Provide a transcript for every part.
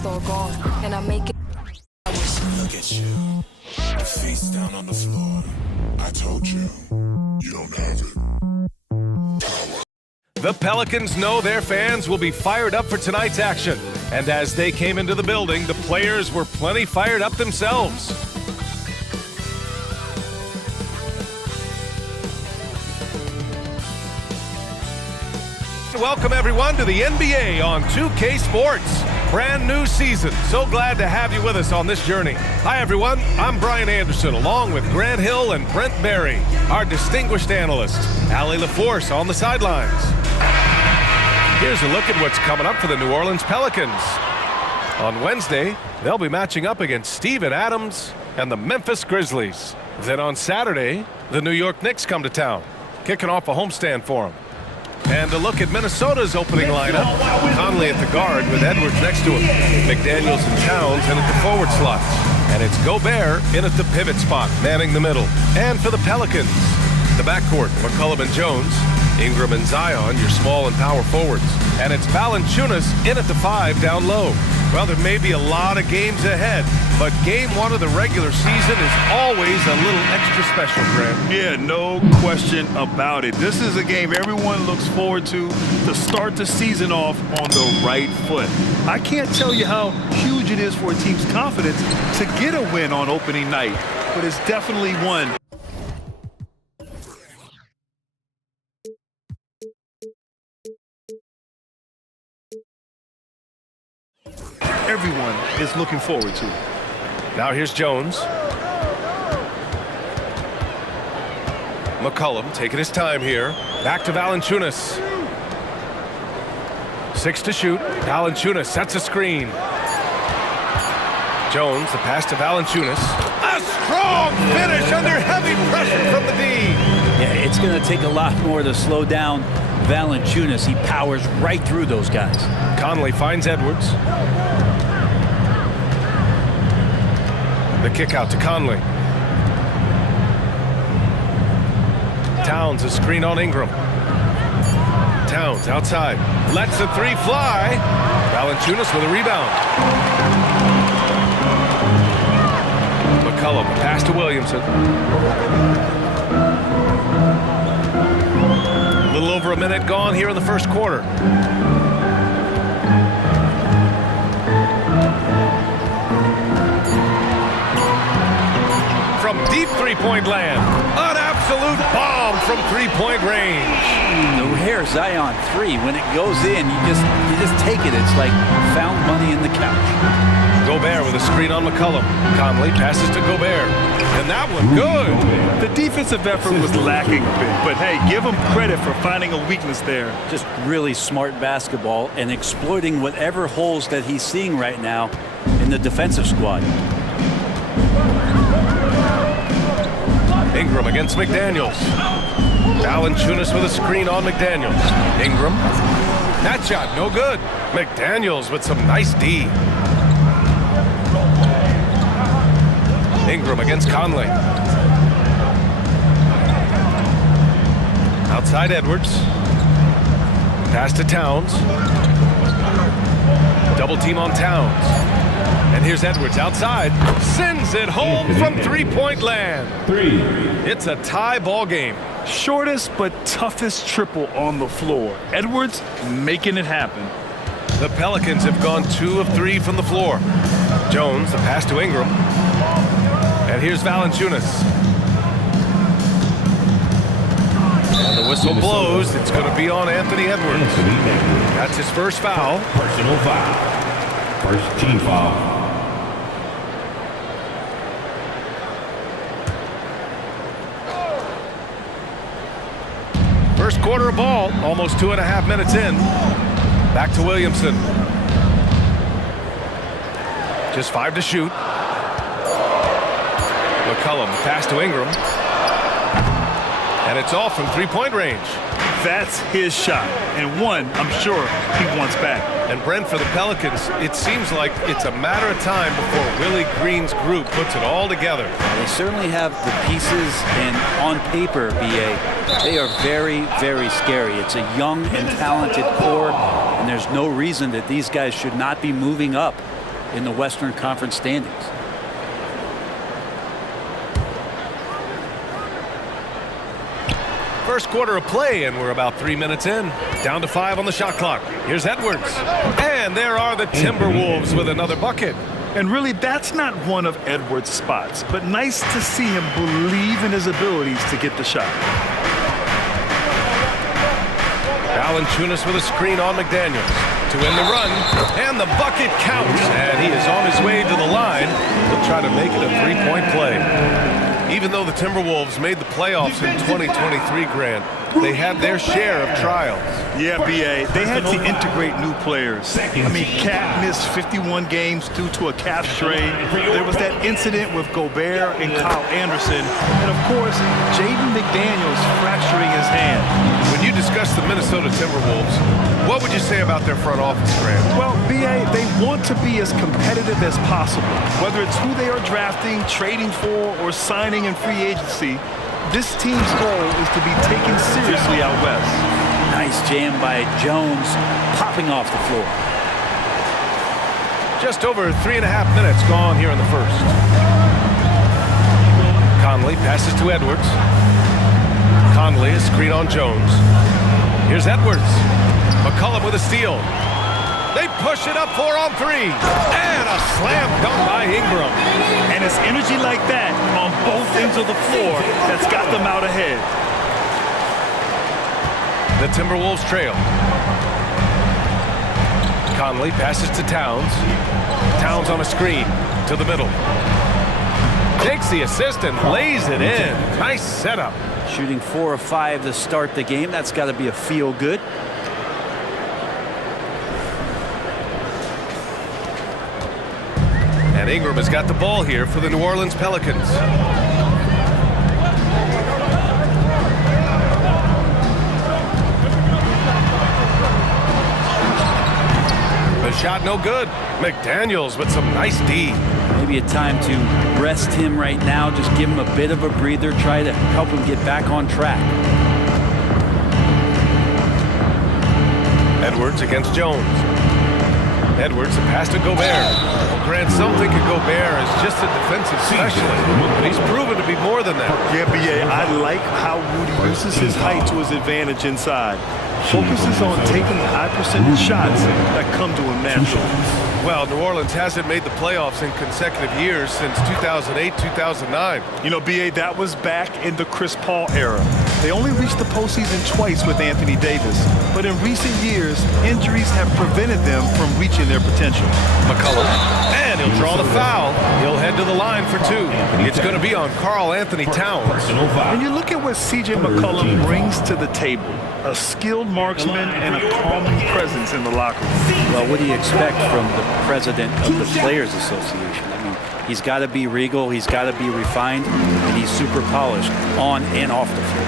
it's all gone. And I make it. Look at you. Face down on the floor. I told you. You don't have it. The Pelicans know their fans will be fired up for tonight's action. And as they came into the building, the players were plenty fired up themselves. Welcome everyone to the NBA on 2K Sports. Brand new season. So glad to have you with us on this journey. Hi everyone, I'm Brian Anderson along with Grant Hill and Brent Barry, our distinguished analyst, Allie LaForce on the sidelines. Here's a look at what's coming up for the New Orleans Pelicans. On Wednesday, they'll be matching up against Steven Adams and the Memphis Grizzlies. Then on Saturday, the New York Knicks come to town, kicking off a homestand for them. And a look at Minnesota's opening lineup. Conley at the guard with Edwards next to him. McDaniels and Towns in at the forward slot. And it's Gobert in at the pivot spot, manning the middle. And for the Pelicans, the backcourt, McCollum and Jones. Ingram and Zion, your small and power forwards. And it's Valanciunas in at the 5 down low. Well, there may be a lot of games ahead, but game 1 of the regular season is always a little extra special, Grant. Yeah, no question about it. This is a game everyone looks forward to start the season off on the right foot. I can't tell you how huge it is for a team's confidence to get a win on opening night, but it's definitely one. Everyone is looking forward to. Now here's Jones. McCollum taking his time here. Back to Valanciunas. 6 to shoot. Valanciunas sets a screen. Jones, the pass to Valanciunas. A strong finish under heavy pressure from the D. Yeah, it's going to take a lot more to slow down Valanciunas. He powers right through those guys. Conley finds Edwards. The kick out to Conley. Towns a screen on Ingram. Towns outside. Lets the 3 fly. Valanciunas with a rebound. McCollum, pass to Williamson. A little over a minute gone here in the first quarter. From deep three-point land, an absolute bomb from three-point range. The rare Zion 3, when it goes in, you just take it. It's like found money in the couch. Gobert with a screen on McCollum. Conley passes to Gobert, and that one good. The defensive effort was lacking a bit, but hey, give him credit for finding a weakness there. Just really smart basketball and exploiting whatever holes that he's seeing right now in the defensive squad. Ingram against McDaniels. Valanciunas with a screen on McDaniels. Ingram. That shot, no good. McDaniels with some nice D. Ingram against Conley. Outside Edwards. Pass to Towns. Double team on Towns. And here's Edwards outside. Sends it home from three-point land. It's a tie ball game. Shortest but toughest triple on the floor. Edwards making it happen. The Pelicans have gone 2 of 3 from the floor. Jones, the pass to Ingram. And here's Valanciunas. And the whistle blows. It's going to be on Anthony Edwards. That's his first foul. Personal foul. First team foul. First quarter of ball, almost 2.5 minutes in. Back to Williamson. Just 5 to shoot. McCollum, pass to Ingram. And it's off from three-point range. That's his shot, and one I'm sure he wants back. And Brent, for the Pelicans, it seems like it's a matter of time before Willie Green's group puts it all together. They certainly have the pieces, and on paper, BA, they are very, very scary. It's a young and talented core, and there's no reason that these guys should not be moving up in the Western Conference standings. First quarter of play, and we're about 3 minutes in. Down to 5 on the shot clock. Here's Edwards. And there are the Timberwolves with another bucket. And really, that's not one of Edwards' spots, but nice to see him believe in his abilities to get the shot. Valanciunas with a screen on McDaniels to win the run, and the bucket counts, and he is on his way to the line. He'll try to make it a three-point play. Even though the Timberwolves made the playoffs in 2023, Grant, they had their share of trials. Yeah, B.A., they had to integrate new players. I mean, Cat missed 51 games due to a calf strain. There was that incident with Gobert and Kyle Anderson. And, of course, Jaden McDaniels fracturing his hand. When you discuss the Minnesota Timberwolves, what would you say about their front office, Grant? Well, B.A., they want to be as competitive as possible. Whether it's who they are drafting, trading for, or signing in free agency, this team's goal is to be taken seriously out west. Nice jam by Jones, popping off the floor. Just over 3.5 minutes gone here in the first. Conley passes to Edwards. Conley, a screen on Jones. Here's Edwards. McCollum with a steal. They push it up 4 on 3. And a slam dunk by Ingram. And it's energy like that on both ends of the floor that's got them out ahead. The Timberwolves trail. Conley passes to Towns. Towns on a screen to the middle. Takes the assist and lays it in. Nice setup. Shooting 4 of 5 to start the game. That's got to be a feel good. And Ingram has got the ball here for the New Orleans Pelicans. The shot no good. McDaniels with some nice D. Maybe a time to rest him right now. Just give him a bit of a breather. Try to help him get back on track. Edwards against Jones. Edwards, a pass to Gobert. Well, Grant, some think of Gobert as just a defensive specialist, but he's proven to be more than that. Yeah, B.A., I like how Rudy uses his height to his advantage inside. Focuses on taking high percentage shots that come to him naturally. Well, New Orleans hasn't made the playoffs in consecutive years since 2008, 2009. You know, B.A., that was back in the Chris Paul era. They only reached the postseason twice with Anthony Davis, but in recent years, injuries have prevented them from reaching their potential. McCollum, and he'll draw the foul. He'll head to the line for 2. It's going to be on Karl Anthony Towns. And you look at what C.J. McCollum brings to the table. A skilled marksman and a calming presence in the locker room. Well, what do you expect from the president of the Players Association? I mean, he's got to be regal, he's got to be refined, and he's super polished on and off the floor.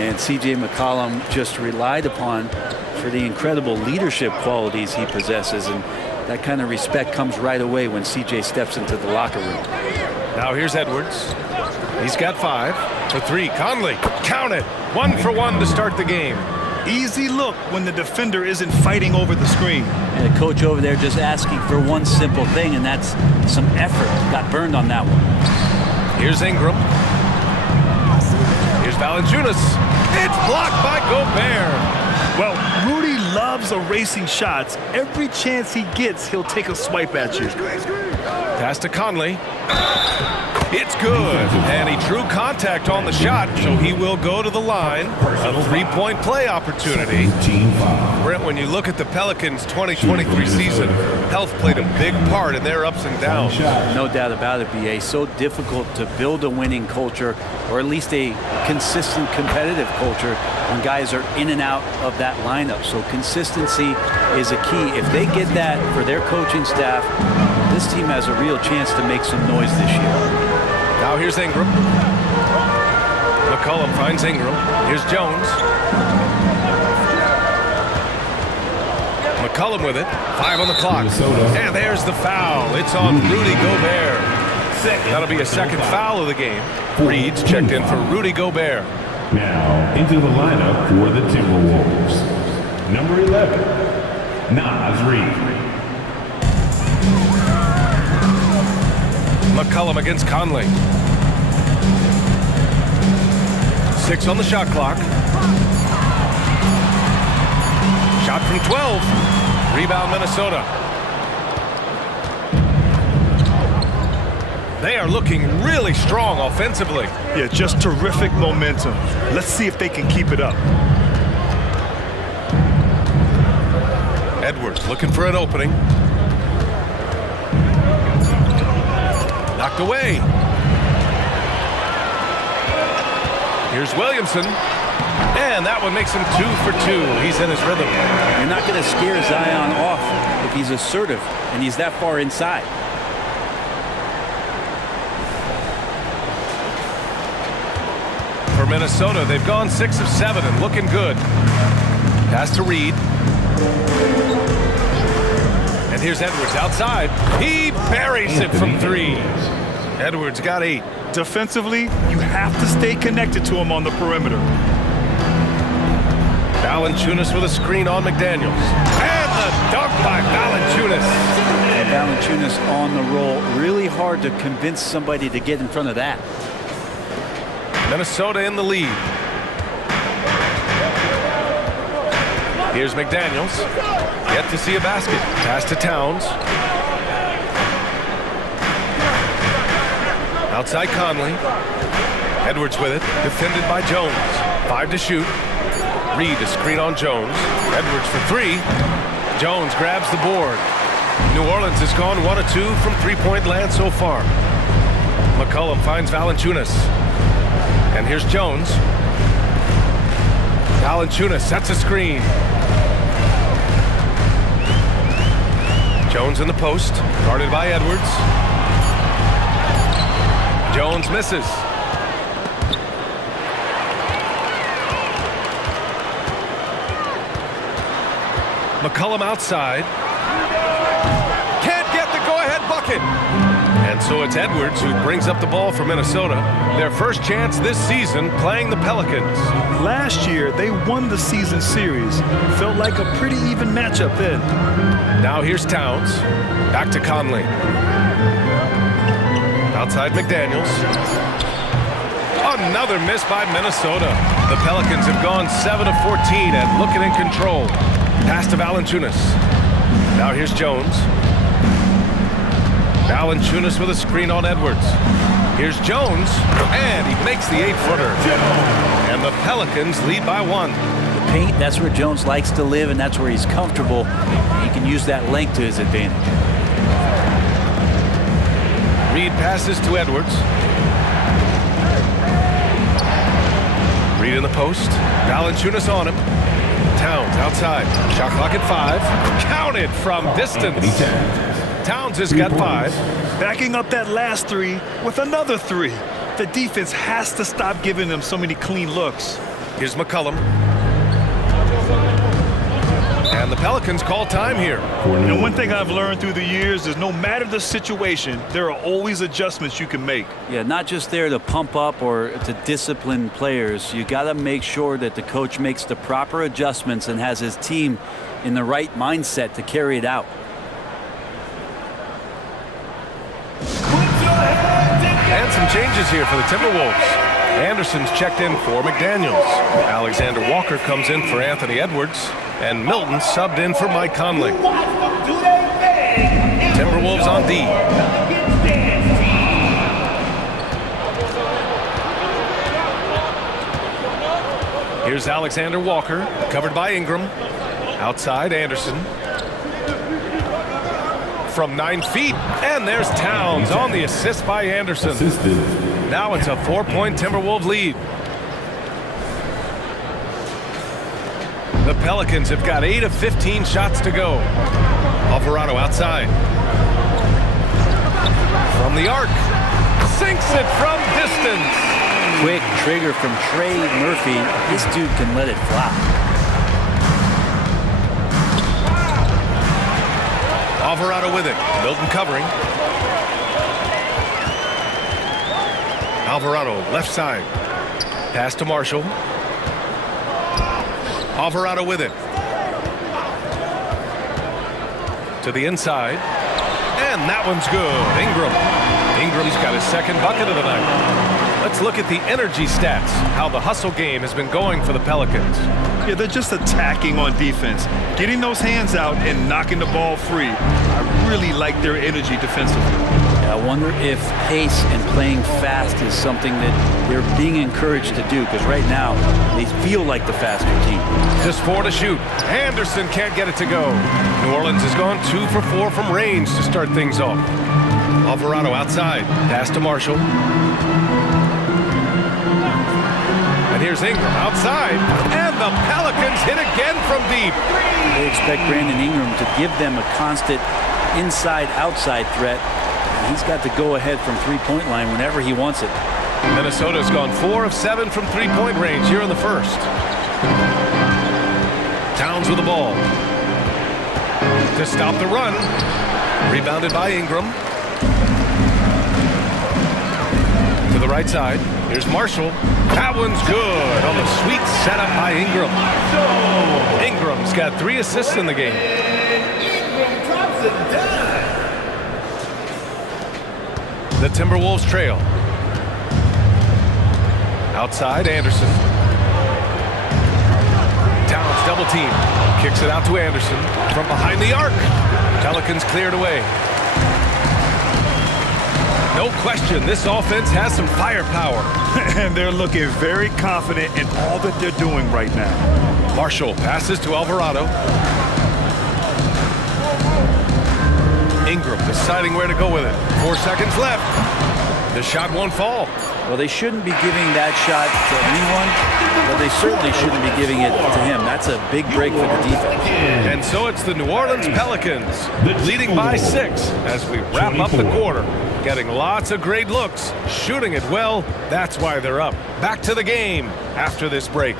And C.J. McCollum just relied upon for the incredible leadership qualities he possesses, and that kind of respect comes right away when C.J. steps into the locker room. Now here's Edwards. He's got 5 for 3. Conley, count it. 1 for 1 to start the game. Easy look when the defender isn't fighting over the screen. And the coach over there just asking for one simple thing, and that's some effort. Got burned on that one. Here's Ingram. Here's Valanciunas. It's blocked by Gobert. Well, Rudy loves erasing shots. Every chance he gets, he'll take a swipe at you. Pass to Conley. It's good, and he drew contact on the shot, so he will go to the line. A three-point play opportunity. Brent, when you look at the Pelicans' 2023 season, health played a big part in their ups and downs. No doubt about it, B.A. So difficult to build a winning culture, or at least a consistent competitive culture, when guys are in and out of that lineup. So consistency is a key. If they get that for their coaching staff, this team has a real chance to make some noise this year. Now here's Ingram. McCollum finds Ingram. Here's Jones. McCollum with it. 5 on the clock. And there's the foul. It's on Rudy Gobert. That'll be a second foul of the game. Reed's checked in for Rudy Gobert. Now into the lineup for the Timberwolves. Number 11, Naz Reid. McCollum against Conley. 6 on the shot clock. Shot from 12. Rebound Minnesota. They are looking really strong offensively. Yeah, just terrific momentum. Let's see if they can keep it up. Edwards looking for an opening. Knocked away. Here's Williamson. And that one makes him 2 for 2. He's in his rhythm. You're not going to scare Zion off if he's assertive and he's that far inside. For Minnesota, they've gone 6 of 7 and looking good. Pass to Reed. And here's Edwards outside. He buries it from 3. Edwards got 8. Defensively, you have to stay connected to him on the perimeter. Valanciunas with a screen on McDaniels. And the dunk by Valanciunas. And Valanciunas on the roll. Really hard to convince somebody to get in front of that. Minnesota in the lead. Here's McDaniels. Yet to see a basket. Pass to Towns. Outside Conley. Edwards with it. Defended by Jones. 5 to shoot. Reed a screen on Jones. Edwards for 3. Jones grabs the board. New Orleans has gone 1 of 2 from three-point land so far. McCollum finds Valanciunas. And here's Jones. Valanciunas sets a screen. Jones in the post, guarded by Edwards. Jones misses. McCollum outside. Can't get the go-ahead bucket. And so it's Edwards who brings up the ball for Minnesota. Their first chance this season playing the Pelicans. Last year, they won the season series. Felt like a pretty even matchup then. Now here's Towns. Back to Conley. Outside McDaniels. Another miss by Minnesota. The Pelicans have gone 7 of 14 and looking in control. Pass to Valanciunas. Now here's Jones. Valanciunas with a screen on Edwards. Here's Jones, and he makes the 8-footer. And the Pelicans lead by 1. The paint, that's where Jones likes to live, and that's where he's comfortable. He can use that length to his advantage. Reed passes to Edwards. Reed in the post. Valanciunas on him. Towns outside. Shot clock at 5. Counted from distance. Towns has got 5. Backing up that last 3 with another 3. The defense has to stop giving them so many clean looks. Here's McCollum. And the Pelicans call time here. And one thing I've learned through the years is no matter the situation, there are always adjustments you can make. Yeah, not just there to pump up or to discipline players. You got to make sure that the coach makes the proper adjustments and has his team in the right mindset to carry it out. And some changes here for the Timberwolves. Anderson's checked in for McDaniels. Alexander Walker comes in for Anthony Edwards. And Milton subbed in for Mike Conley. Timberwolves on D. Here's Alexander Walker, covered by Ingram. Outside, Anderson. From 9 feet, and there's Towns on the assist by Anderson. Now it's a 4-point Timberwolves lead. The Pelicans have got 8 of 15 shots to go. Alvarado outside. From the arc. Sinks it from distance. Quick trigger from Trey Murphy. This dude can let it fly. Alvarado with it. Milton covering. Alvarado left side. Pass to Marshall. Alvarado with it. To the inside. And that one's good. Ingram's got his second bucket of the night. Let's look at the energy stats, how the hustle game has been going for the Pelicans. Yeah, they're just attacking on defense, getting those hands out and knocking the ball free. I really like their energy defensively. I wonder if pace and playing fast is something that they're being encouraged to do, because right now they feel like the faster team. Just 4 to shoot. Anderson can't get it to go. New Orleans has gone 2 for 4 from range to start things off. Alvarado outside. Pass to Marshall. And here's Ingram outside. And the Pelicans hit again from deep. They expect Brandon Ingram to give them a constant inside-outside threat. He's got to go ahead from three-point line whenever he wants it. Minnesota's gone 4 of 7 from three-point range here in the first. Towns with the ball. To stop the run. Rebounded by Ingram. To the right side. Here's Marshall. That one's good on the sweet setup by Ingram. Ingram's got 3 assists in the game. The Timberwolves trail. Outside, Anderson. Towns double team. Kicks it out to Anderson from behind the arc. Pelicans cleared away. No question, this offense has some firepower. And they're looking very confident in all that they're doing right now. Marshall passes to Alvarado. Ingram deciding where to go with it. 4 seconds left. The shot won't fall. Well, they shouldn't be giving that shot to anyone, but they certainly shouldn't be giving it to him. That's a big break for the defense. And so it's the New Orleans Pelicans leading by 6 as we wrap up the quarter. Getting lots of great looks, shooting it well. That's why they're up. Back to the game after this break.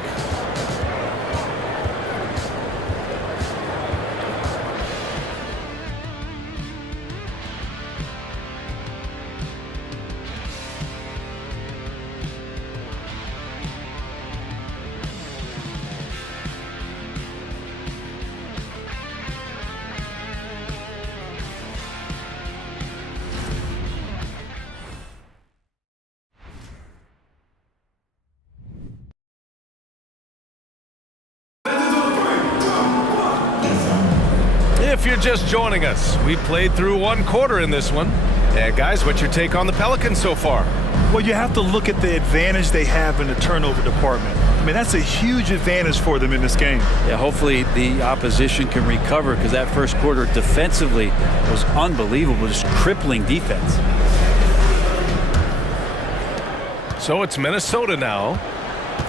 If you're just joining us, we played through 1 quarter in this one. And guys, what's your take on the Pelicans so far? Well, you have to look at the advantage they have in the turnover department. I mean, that's a huge advantage for them in this game. Yeah, hopefully the opposition can recover, because that first quarter defensively was unbelievable, just crippling defense. So it's Minnesota now.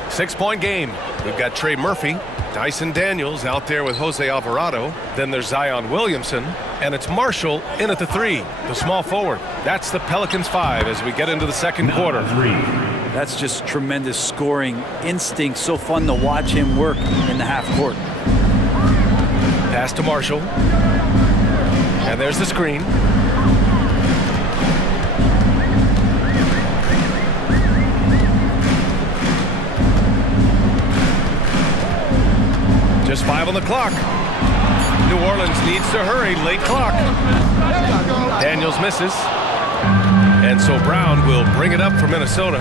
6-point game. We've got Trey Murphy, Dyson Daniels out there with Jose Alvarado. Then there's Zion Williamson. And it's Marshall in at the 3, the small forward. That's the Pelicans 5 as we get into the second quarter. That's just tremendous scoring instinct. So fun to watch him work in the half court. Pass to Marshall. And there's the screen. Just 5 on the clock. New Orleans needs to hurry. Late clock. Daniels misses. And so Brown will bring it up for Minnesota.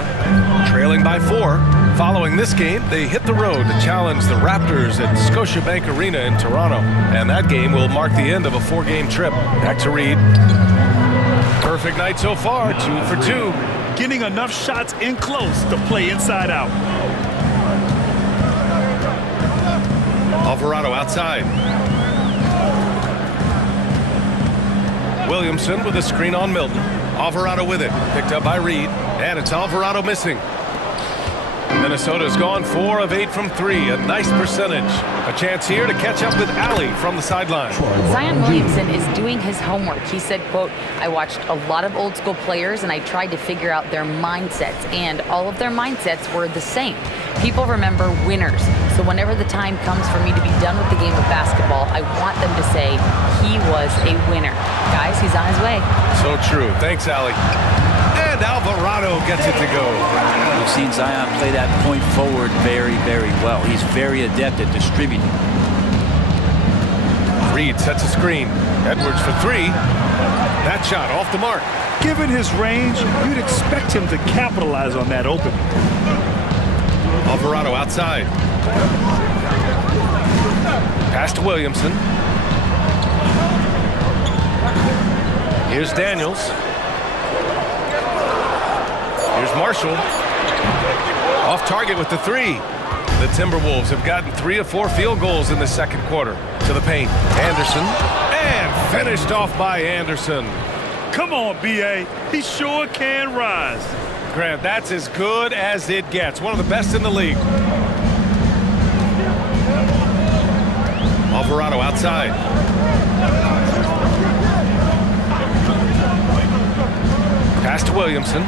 Trailing by 4. Following this game, they hit the road to challenge the Raptors at Scotiabank Arena in Toronto. And that game will mark the end of a 4-game trip. Back to Reed. Perfect night so far. 2 for 2. Getting enough shots in close to play inside out. Alvarado outside. Williamson with a screen on Milton. Alvarado with it. Picked up by Reed. And it's Alvarado missing. Minnesota's gone 4 of 8 from 3. A nice percentage. A chance here to catch up with Allie from the sideline. Zion Williamson is doing his homework. He said, quote, "I watched a lot of old school players and I tried to figure out their mindsets, and all of their mindsets were the same. People remember winners. So whenever the time comes for me to be done with the game of basketball, I want them to say he was a winner." Guys, he's on his way. So true. Thanks, Allie. And Alvarado gets it to go. We've seen Zion play that point forward very, very well. He's very adept at distributing. Reed sets a screen. Edwards for 3. That shot off the mark. Given his range, you'd expect him to capitalize on that opening. Alvarado outside. Pass to Williamson. Here's Daniels. Here's Marshall. Off target with the three. The Timberwolves have gotten 3 of 4 field goals in the second quarter. To the paint. Anderson. And finished off by Anderson. Come on, B.A. He sure can rise. Grant, that's as good as it gets. One of the best in the league. Alvarado outside. Pass to Williamson.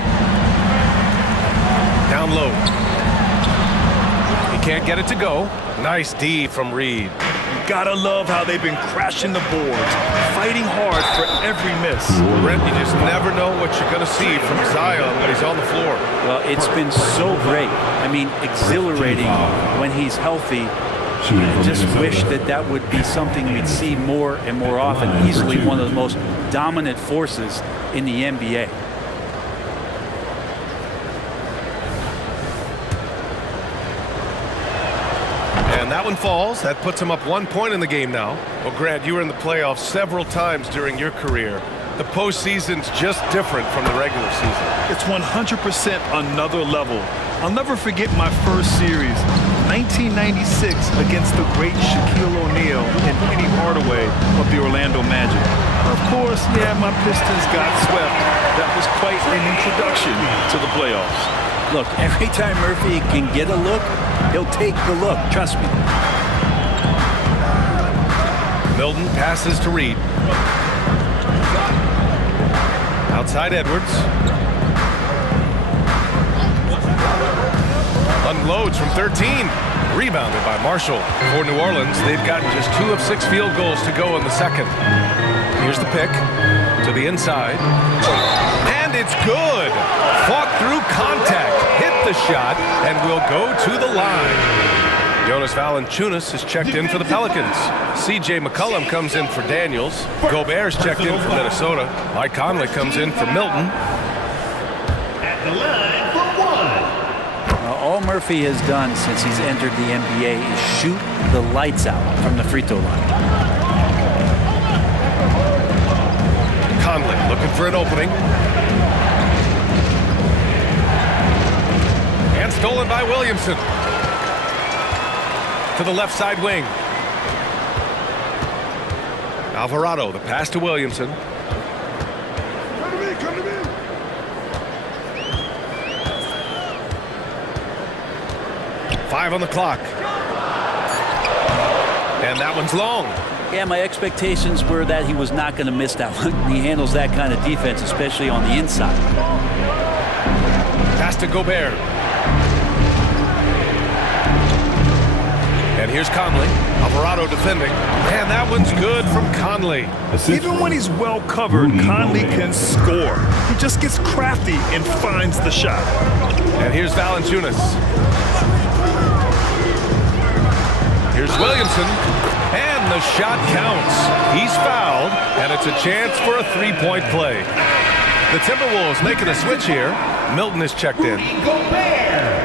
Down low. He can't get it to go. Nice D from Reed. Gotta love how they've been crashing the boards, fighting hard for every miss. Brent, you just never know what you're going to see from Zion when he's on the floor. Well, it's been so great. I mean, exhilarating when he's healthy. I just wish that that would be something we'd see more and more often. Easily one of the most dominant forces in the NBA. And that one falls. That puts him up 1 point in the game now. Well, Grant, you were in the playoffs several times during your career. The postseason's just different from the regular season. It's 100% another level. I'll never forget my first series, 1996, against the great Shaquille O'Neal and Penny Hardaway of the Orlando Magic. Of course, yeah, my Pistons got swept. That was quite an introduction to the playoffs. Look, every time Murphy can get a look, he'll take the look. Trust me. Milton passes to Reed. Outside Edwards. Unloads from 13. Rebounded by Marshall. For New Orleans, they've gotten just 2 of 6 field goals to go in the second. Here's the pick to the inside. And it's good. Fought through contact. Hit the shot and will go to the line. Jonas Valanciunas is checked in for the Pelicans. C.J. McCollum comes in for Daniels. Gobert's checked in for Minnesota. Mike Conley comes in for Milton. At the line for 1. All Murphy has done since he's entered the NBA is shoot the lights out from the free throw line. Conley looking for an opening. And stolen by Williamson. To the left side wing. Alvarado, the pass to Williamson. Come to me. 5 on the clock. And that one's long. Yeah, my expectations were that he was not going to miss that one. He handles that kind of defense, especially on the inside. Pass to Gobert. And here's Conley. Alvarado defending. And that one's good from Conley. Even when he's well covered, Conley can score. He just gets crafty and finds the shot. And here's Valanciunas. Here's Williamson. And the shot counts. He's fouled, and it's a chance for a 3-point play. The Timberwolves making a switch here. Milton is checked in. Gobert.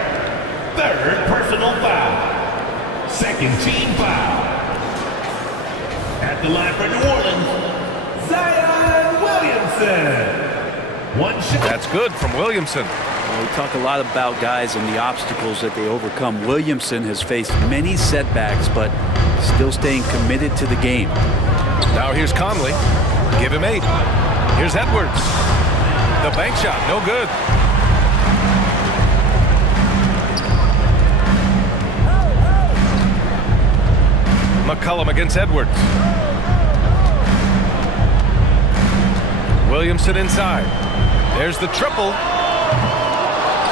3rd personal foul. 2nd team foul. At the line for New Orleans, Zion Williamson. 1 shot. That's good from Williamson. We talk a lot about guys and the obstacles that they overcome. Williamson has faced many setbacks, but still staying committed to the game. Now here's Conley. Give him 8. Here's Edwards. The bank shot, no good. McCollum against Edwards. Williamson inside. There's the triple.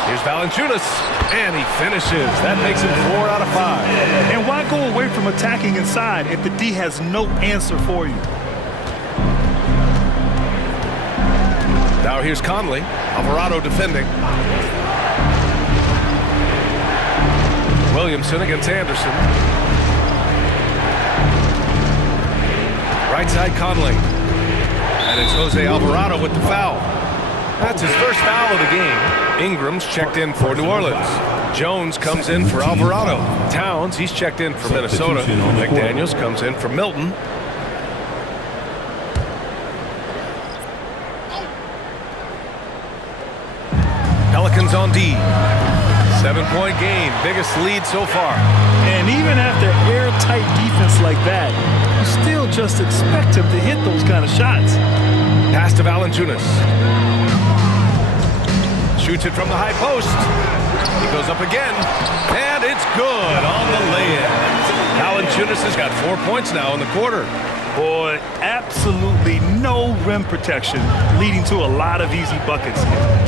Here's Valanciunas, and he finishes. That makes him 4 out of 5. And why go away from attacking inside if the D has no answer for you? Now here's Conley. Alvarado defending. Williamson against Anderson. Right side Conley. And it's Jose Alvarado with the foul. That's his first foul of the game. Ingram's checked in for New Orleans. Jones comes in for Alvarado. Towns, he's checked in for Minnesota. McDaniels comes in for Milton. Pelicans on D. 7-point game, biggest lead so far. And even after airtight defense like that, you still just expect him to hit those kind of shots. Pass to Valanciunas. Shoots it from the high post. He goes up again, and it's good on the lay-in. Valanciunas has got 4 points now in the quarter. Boy, absolutely no rim protection, leading to a lot of easy buckets here.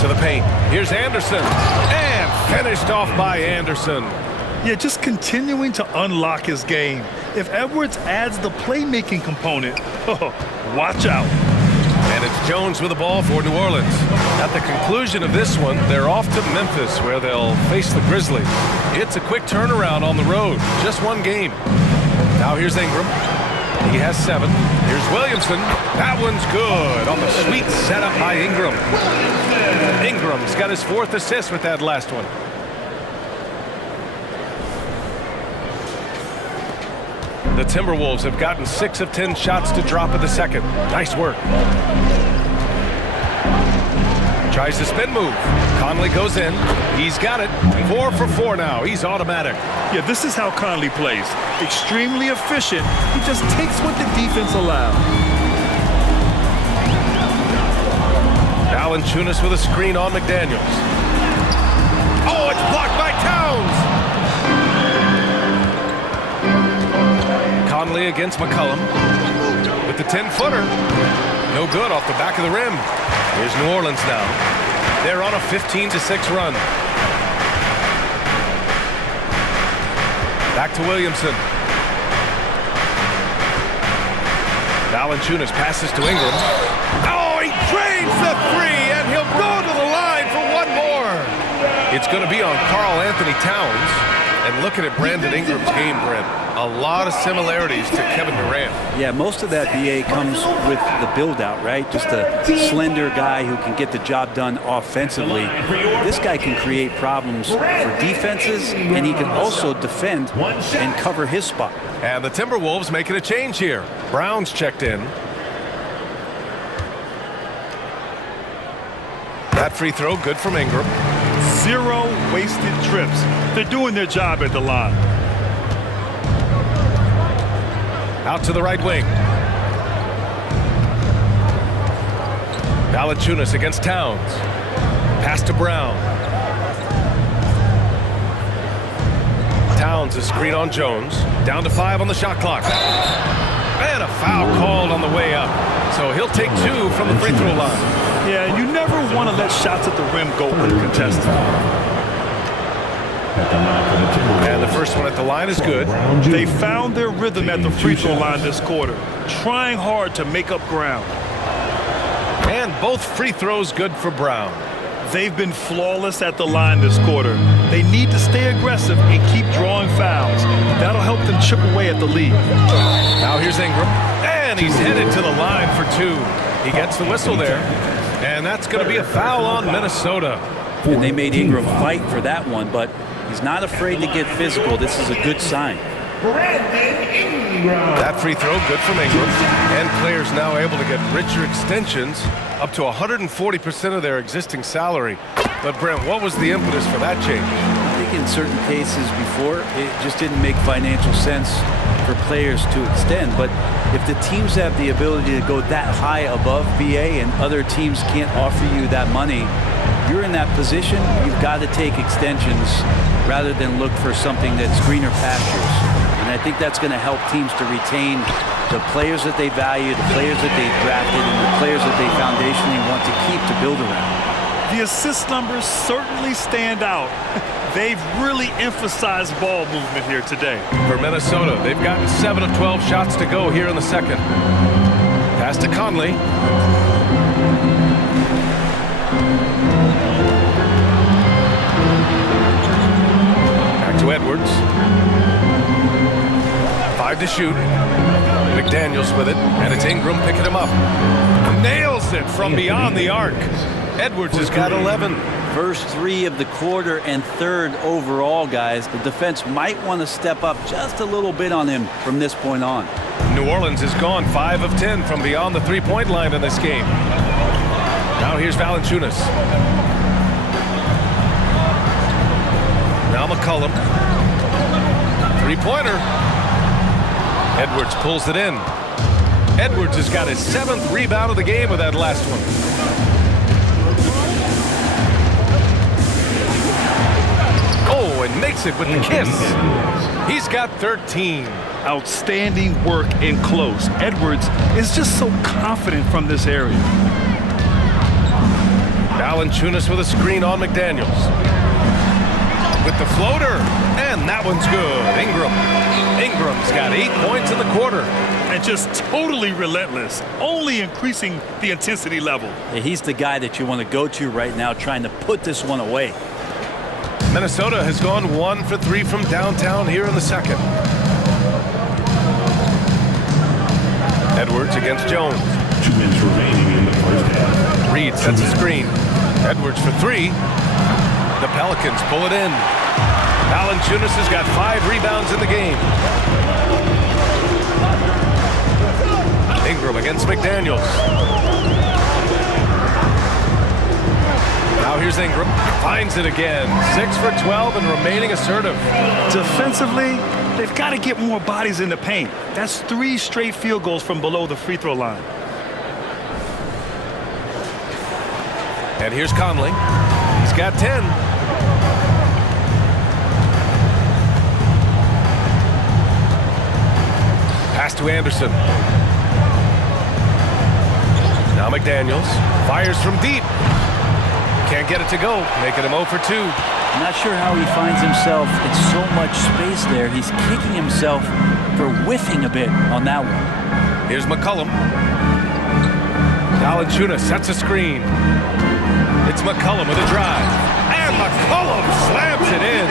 To the paint. Here's Anderson. And finished off by Anderson. Yeah, just continuing to unlock his game. If Edwards adds the playmaking component, watch out. And it's Jones with the ball for New Orleans. At the conclusion of this one, they're off to Memphis, where they'll face the Grizzlies. It's a quick turnaround on the road. Just one game. Now here's Ingram. He has 7. Here's Williamson. That one's good on the sweet setup by Ingram. Ingram's got his 4th assist with that last one. The Timberwolves have gotten 6 of 10 shots to drop in the second. Nice work. Tries the spin move. Conley goes in. He's got it. 4 for 4 now. He's automatic. Yeah, this is how Conley plays. Extremely efficient. He just takes what the defense allows. Valanciunas with a screen on McDaniels. Oh, it's blocked by Towns. Conley against McCollum with the 10-footer. No good off the back of the rim. Here's New Orleans now. They're on a 15-6 run. Back to Williamson. Valanciunas passes to Ingram. Oh, he drains the 3, and he'll go to the line for one more. It's going to be on Karl Anthony Towns. And looking at Brandon Ingram's game, Brent, a lot of similarities to Kevin Durant. Yeah, most of that BA comes with the build-out, right? Just a slender guy who can get the job done offensively. This guy can create problems for defenses, and he can also defend and cover his spot. And the Timberwolves making a change here. Brown's checked in. That free throw good from Ingram. 0 wasted trips. They're doing their job at the line. Out to the right wing. Valanciunas against Towns. Pass to Brown. Towns is screen on Jones. Down to 5 on the shot clock. And a foul called on the way up. So he'll take 2 from the free throw line. Yeah, you never want to let shots at the rim go uncontested. And the first one at the line is good. They found their rhythm at the free throw line this quarter, trying hard to make up ground. And both free throws good for Brown. They've been flawless at the line this quarter. They need to stay aggressive and keep drawing fouls. That'll help them chip away at the lead. Now here's Ingram. And he's headed to the line for 2. He gets the whistle there. And that's going to be a foul on Minnesota. And they made Ingram fight for that one, but he's not afraid to get physical. This is a good sign. That free throw good from Ingram. And players now able to get richer extensions up to 140% of their existing salary. But Brent, what was the impetus for that change? I think in certain cases before, it just didn't make financial sense for players to extend. But if the teams have the ability to go that high above BA and other teams can't offer you that money, you're in that position, you've got to take extensions rather than look for something that's greener pastures. And I think that's going to help teams to retain the players that they value, the players that they drafted, and the players that they foundationally want to keep to build around. The assist numbers certainly stand out. They've really emphasized ball movement here today. For Minnesota, they've gotten 7 of 12 shots to go here in the second. Pass to Conley. Back to Edwards. 5 to shoot. McDaniels with it, and it's Ingram picking him up. Nails it from beyond the arc. Edwards has got 11. First 3 of the quarter and 3rd overall, guys. The defense might want to step up just a little bit on him from this point on. New Orleans has gone 5 of 10 from beyond the three-point line in this game. Now here's Valanciunas. Now McCollum. Three-pointer. Edwards pulls it in. Edwards has got his 7th rebound of the game with that last one. Oh, and makes it with the kiss. He's got 13. Outstanding work in close. Edwards is just so confident from this area. Valanciunas with a screen on McDaniels. With the floater, and that one's good. Ingram's got 8 points in the quarter. And just totally relentless, only increasing the intensity level. Yeah, he's the guy that you want to go to right now, trying to put this one away. Minnesota has gone 1 for 3 from downtown here in the second. Edwards against Jones. 2 minutes remaining in the first half. Reed sets a screen. Edwards for 3. The Pelicans pull it in. Valanciunas has got 5 rebounds in the game. Ingram against McDaniels. Now here's Ingram. Finds it again. 6 for 12 and remaining assertive. Defensively, they've got to get more bodies in the paint. That's 3 straight field goals from below the free throw line. And here's Conley. He's got 10. Pass to Anderson. Now McDaniels fires from deep. Can't get it to go, making him 0 for 2. I'm not sure how he finds himself in so much space there. He's kicking himself for whiffing a bit on that one. Here's McCollum. Valanciunas sets a screen. It's McCollum with a drive. And McCollum slams it in.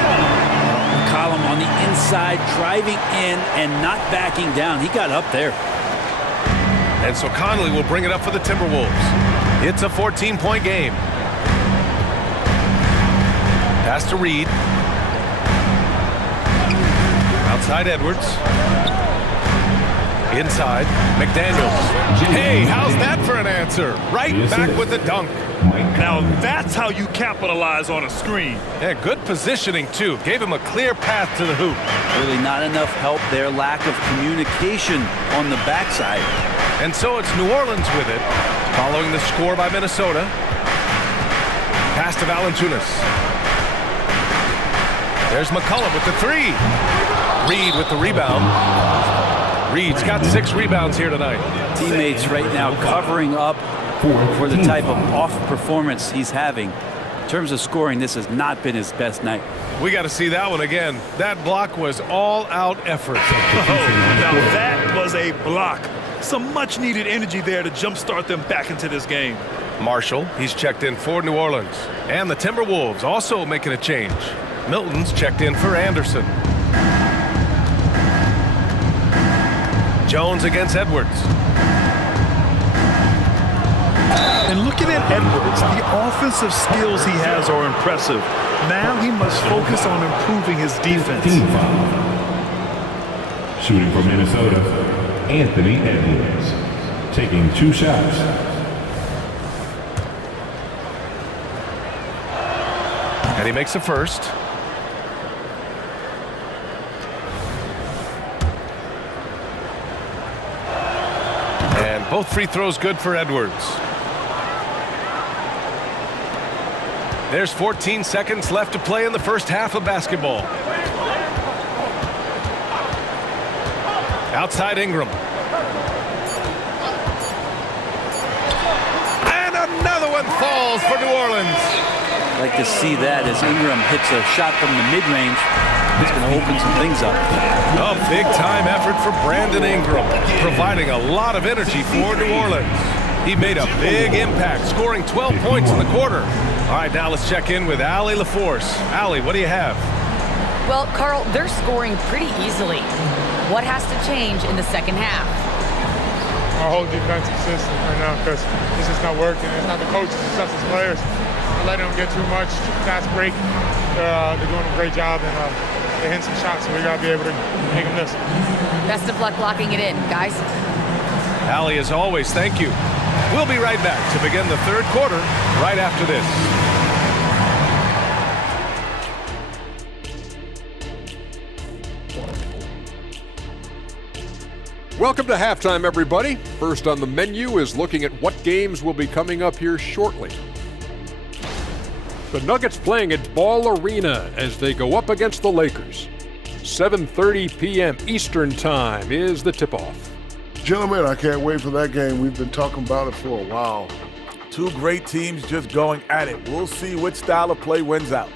McCollum on the inside, driving in and not backing down. He got up there. And so Conley will bring it up for the Timberwolves. It's a 14-point game. Pass to Reed. Outside Edwards. Inside McDaniels. Hey, how's that for an answer? Right back with the dunk. Now that's how you capitalize on a screen. Yeah, good positioning too. Gave him a clear path to the hoop. Really not enough help there. Lack of communication on the backside. And so it's New Orleans with it, following the score by Minnesota. Pass to Valanciunas. There's McCollum with the 3. Reed with the rebound. Reed's got 6 rebounds here tonight. Teammates right now covering up for the type of off performance he's having. In terms of scoring, this has not been his best night. We got to see that one again. That block was all-out effort. Oh, now that was a block. Some much-needed energy there to jumpstart them back into this game. Marshall, he's checked in for New Orleans. And the Timberwolves also making a change. Milton's checked in for Anderson. Jones against Edwards. And looking at Edwards, the offensive skills he has are impressive. Now he must focus on improving his defense. Team foul. Shooting for Minnesota, Anthony Edwards. Taking 2 shots. And he makes the first. And both free throws good for Edwards. There's 14 seconds left to play in the first half of basketball. Outside Ingram. And another one falls for New Orleans. Like to see that as Ingram hits a shot from the mid-range. It's going to open some things up. A big-time effort for Brandon Ingram, providing a lot of energy for New Orleans. He made a big impact, scoring 12 points in the quarter. All right, now let's check in with Allie LaForce. Allie, what do you have? Well, Carl, they're scoring pretty easily. What has to change in the second half? Our whole defensive system right now, because it's just not working. It's not the coaches, it's us as players. We're letting them get too much, fast break. They're doing a great job, and they're hitting some shots, so we got to be able to make them miss. Best of luck locking it in, guys. Allie, as always, thank you. We'll be right back to begin the third quarter right after this. Welcome to halftime, everybody. First on the menu is looking at what games will be coming up here shortly. The Nuggets playing at Ball Arena as they go up against the Lakers. 7:30 p.m. Eastern Time is the tip-off. Gentlemen, I can't wait for that game. We've been talking about it for a while. Two great teams just going at it. We'll see which style of play wins out.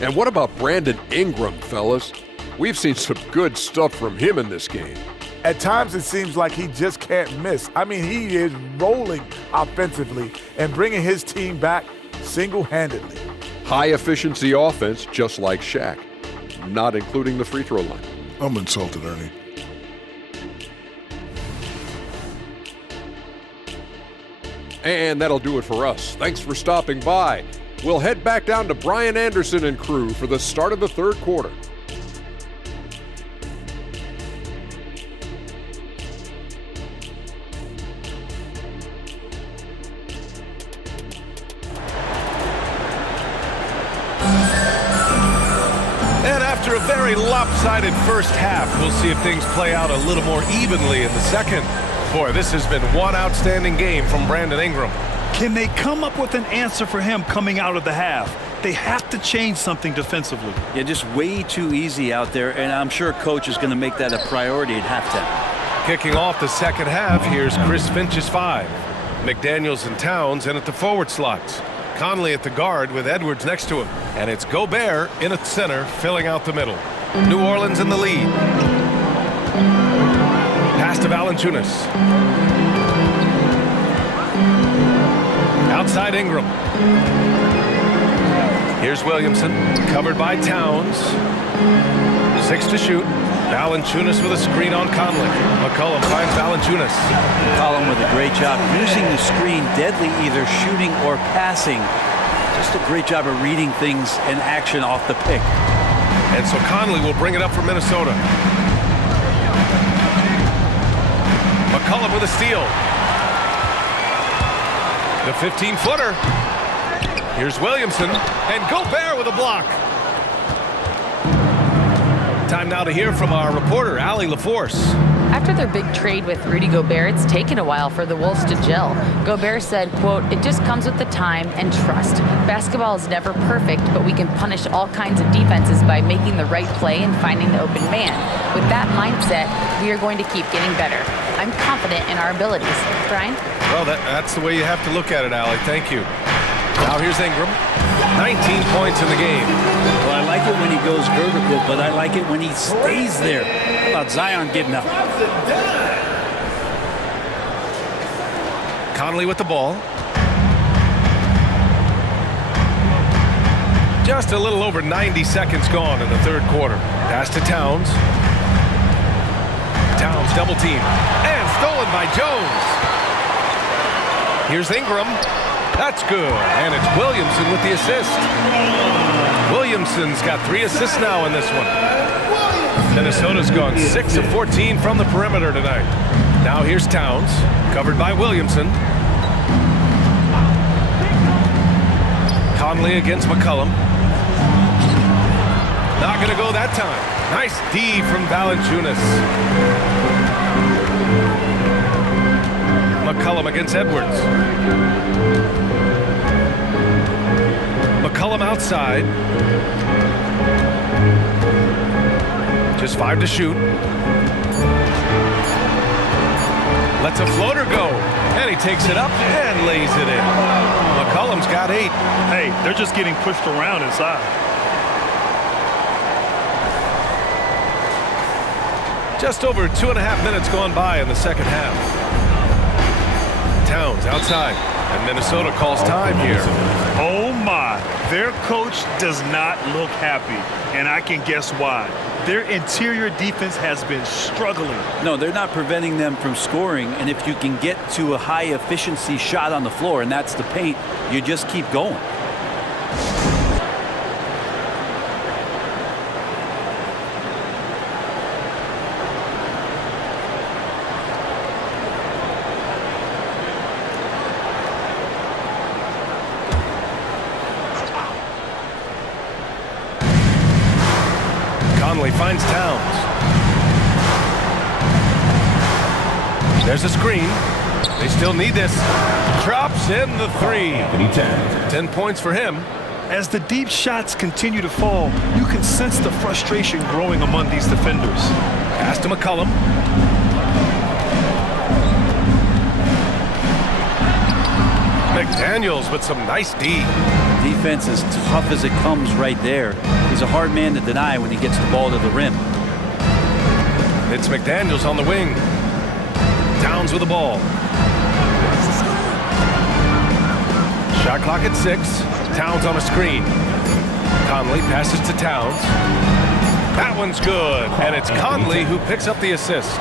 And what about Brandon Ingram, fellas? We've seen some good stuff from him in this game. At times, it seems like he just can't miss. I mean, he is rolling offensively and bringing his team back single-handedly. High-efficiency offense, just like Shaq, not including the free throw line. I'm insulted, Ernie. And that'll do it for us. Thanks for stopping by. We'll head back down to Brian Anderson and crew for the start of the third quarter. After a very lopsided first half, we'll see if things play out a little more evenly in the second. Boy, this has been one outstanding game from Brandon Ingram. Can they come up with an answer for him coming out of the half? They have to change something defensively. Yeah, just way too easy out there, and I'm sure coach is going to make that a priority at halftime. Kicking off the second half, here's Chris Finch's 5. McDaniels and Towns in at the forward slots. Conley at the guard with Edwards next to him. And it's Gobert in at center, filling out the middle. New Orleans in the lead. Pass to Valanciunas. Outside Ingram. Here's Williamson, covered by Towns. 6 to shoot. Valanciunas with a screen on Conley. McCollum finds Valanciunas. McCollum with a great job using the screen deadly, either shooting or passing. Just a great job of reading things in action off the pick. And so Conley will bring it up for Minnesota. McCollum with a steal. The 15-footer. Here's Williamson, and Gobert with a block. Time now to hear from our reporter, Allie LaForce. After their big trade with Rudy Gobert, it's taken a while for the Wolves to gel. Gobert said, quote, "It just comes with the time and trust. Basketball is never perfect, but we can punish all kinds of defenses by making the right play and finding the open man. With that mindset, we are going to keep getting better. I'm confident in our abilities." Brian? Well, that's the way you have to look at it, Allie. Thank you. Now here's Ingram. 19 points in the game. Well, I like it when he goes vertical, but I like it when he stays there. How about Zion getting up? Conley with the ball. Just a little over 90 seconds gone in the third quarter. Pass to Towns. Towns double team. And stolen by Jones. Here's Ingram. That's good. And it's Williamson with the assist. Williamson's got 3 assists now in this one. Minnesota's gone 6 of 14 from the perimeter tonight. Now here's Towns, covered by Williamson. Conley against McCollum. Not going to go that time. Nice D from Valanciunas. McCollum against Edwards. McCollum outside. Just 5 to shoot. Lets a floater go. And he takes it up and lays it in. McCollum's got 8. Hey, they're just getting pushed around inside. Just over 2.5 minutes gone by in the second half. Towns outside. And Minnesota calls time here. Oh my, their coach does not look happy, and I can guess why. Their interior defense has been struggling. No, they're not preventing them from scoring, and if you can get to a high efficiency shot on the floor, and that's the paint, you just keep going. Conley finds Towns. There's a screen. They still need this. Drops in the three. 10 points for him. As the deep shots continue to fall, you can sense the frustration growing among these defenders. Pass to McCollum. McDaniels with some nice D. Defense is tough as it comes right there. He's a hard man to deny when he gets the ball to the rim. It's McDaniels on the wing. Towns with the ball. Shot clock at 6. Towns on a screen. Conley passes to Towns. That one's good. And it's Conley who picks up the assist.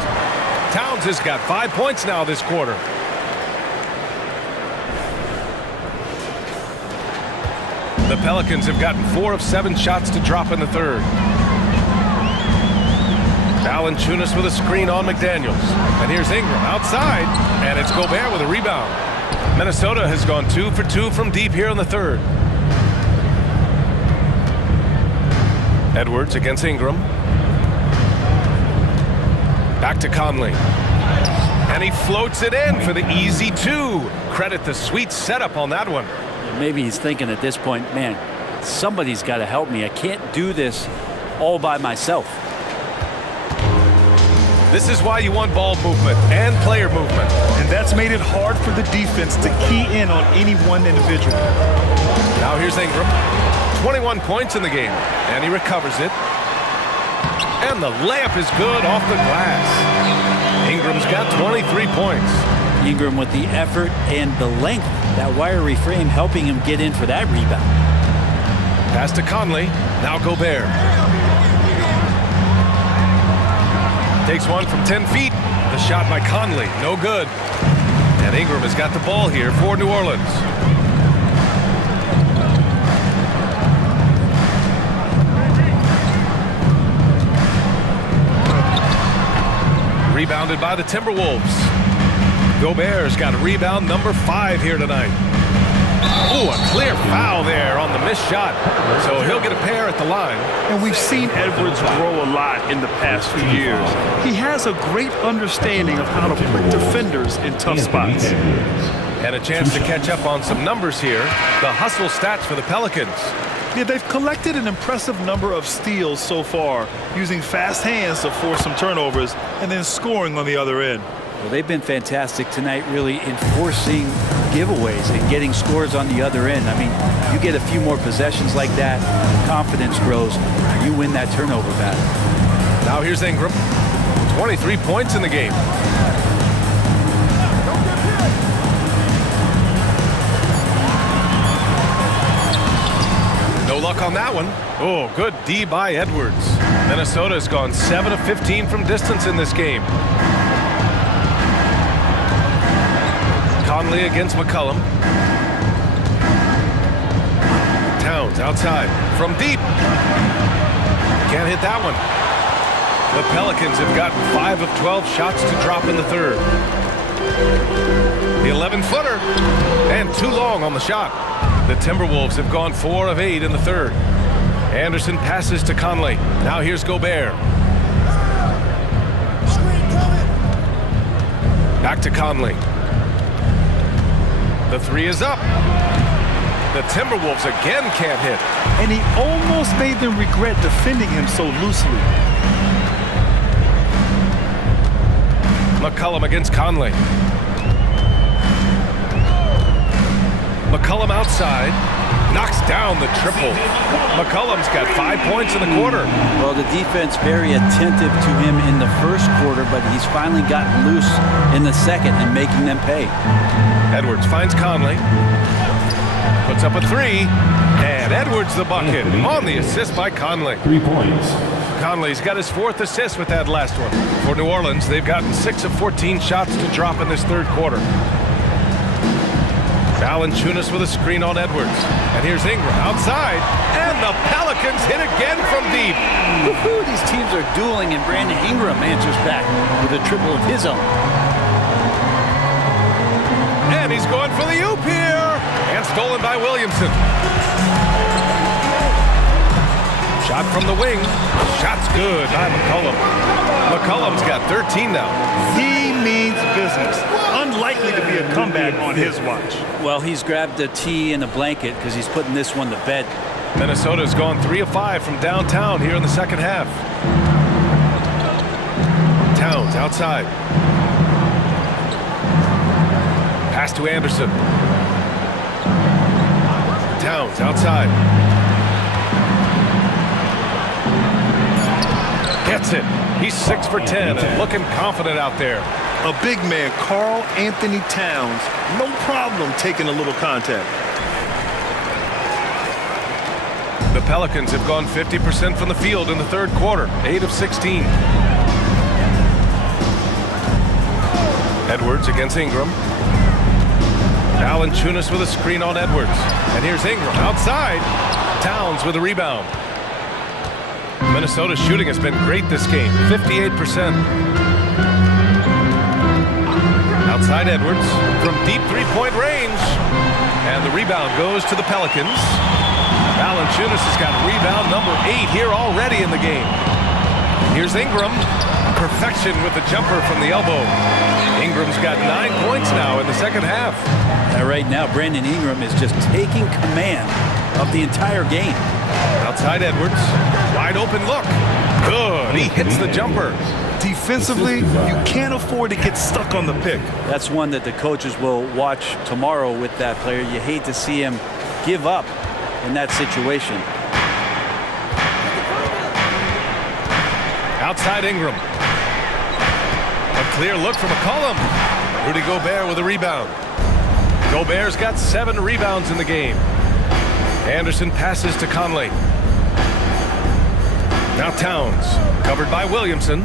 Towns has got 5 points now this quarter. The Pelicans have gotten 4 of 7 shots to drop in the third. Valanciunas with a screen on McDaniels. And here's Ingram outside. And it's Gobert with a rebound. Minnesota has gone 2 for 2 from deep here in the third. Edwards against Ingram. Back to Conley. And he floats it in for the easy 2. Credit the sweet setup on that one. Maybe he's thinking at this point, man, somebody's got to help me. I can't do this all by myself. This is why you want ball movement and player movement. And that's made it hard for the defense to key in on any one individual. Now here's Ingram. 21 points in the game. And he recovers it. And the layup is good off the glass. Ingram's got 23 points. Ingram with the effort and the length. That wiry frame helping him get in for that rebound. Pass to Conley. Now Gobert. Takes one from 10 feet. The shot by Conley. No good. And Ingram has got the ball here for New Orleans. Rebounded by the Timberwolves. Gobert's got a rebound number 5 here tonight. Oh, a clear foul there on the missed shot. So he'll get a pair at the line. And we've seen Edwards grow a lot in the past few years. He has a great understanding of how to put defenders in tough spots. And a chance to catch up on some numbers here. The hustle stats for the Pelicans. Yeah, they've collected an impressive number of steals so far, using fast hands to force some turnovers and then scoring on the other end. Well, they've been fantastic tonight, really enforcing giveaways and getting scores on the other end. I mean, you get a few more possessions like that, confidence grows, you win that turnover battle. Now here's Ingram. 23 points in the game. No luck on that one. Oh, good D by Edwards. Minnesota's gone 7 of 15 from distance in this game. Conley against McCollum. Towns outside from deep. Can't hit that one. The Pelicans have gotten 5 of 12 shots to drop in the third. The 11-footer and too long on the shot. The Timberwolves have gone 4 of 8 in the third. Anderson passes to Conley. Now here's Gobert. Back to Conley. The 3 is up. The Timberwolves again can't hit. And he almost made them regret defending him so loosely. McCollum against Conley. McCollum outside. Knocks down the triple. McCollum's got 5 points in the quarter. Well, the defense very attentive to him in the first quarter, but he's finally gotten loose in the second and making them pay. Edwards finds Conley. Puts up a three. And Edwards the bucket on the assist by Conley. 3 points. Conley's got his 4th assist with that last one. For New Orleans, they've gotten 6 of 14 shots to drop in this third quarter. Valanciunas with a screen on Edwards. And here's Ingram outside. And the Pelicans hit again from deep. Woo-hoo, these teams are dueling, and Brandon Ingram answers back with a triple of his own. And he's going for the oop here. And stolen by Williamson. Shot from the wing. Shot's good by McCollum. McCollum's got 13 now. He means business. Unlikely to be a comeback on his watch. Well, he's grabbed a tee and a blanket because he's putting this one to bed. Minnesota's gone 3 of 5 from downtown here in the second half. Towns outside. Pass to Anderson. Towns outside. Gets it. He's 6 for 10 and looking confident out there. A big man, Karl Anthony Towns, no problem taking a little contact. The Pelicans have gone 50% from the field in the third quarter, 8 of 16. Edwards against Ingram. Valanciunas with a screen on Edwards. And here's Ingram outside. Towns with a rebound. Minnesota's shooting has been great this game, 58%. Outside Edwards from deep three-point range. And the rebound goes to the Pelicans. Valanciunas has got rebound number 8 here already in the game. Here's Ingram. Perfection with the jumper from the elbow. Ingram's got 9 points now in the second half. Right now, Brandon Ingram is just taking command of the entire game. Outside Edwards. Wide open look. Good. He hits the jumper. Defensively, you can't afford to get stuck on the pick. That's one that the coaches will watch tomorrow with that player. You hate to see him give up in that situation. Outside Ingram. A clear look from McCollum. Rudy Gobert with a rebound. Gobert's got 7 rebounds in the game. Anderson passes to Conley. Now Towns, covered by Williamson.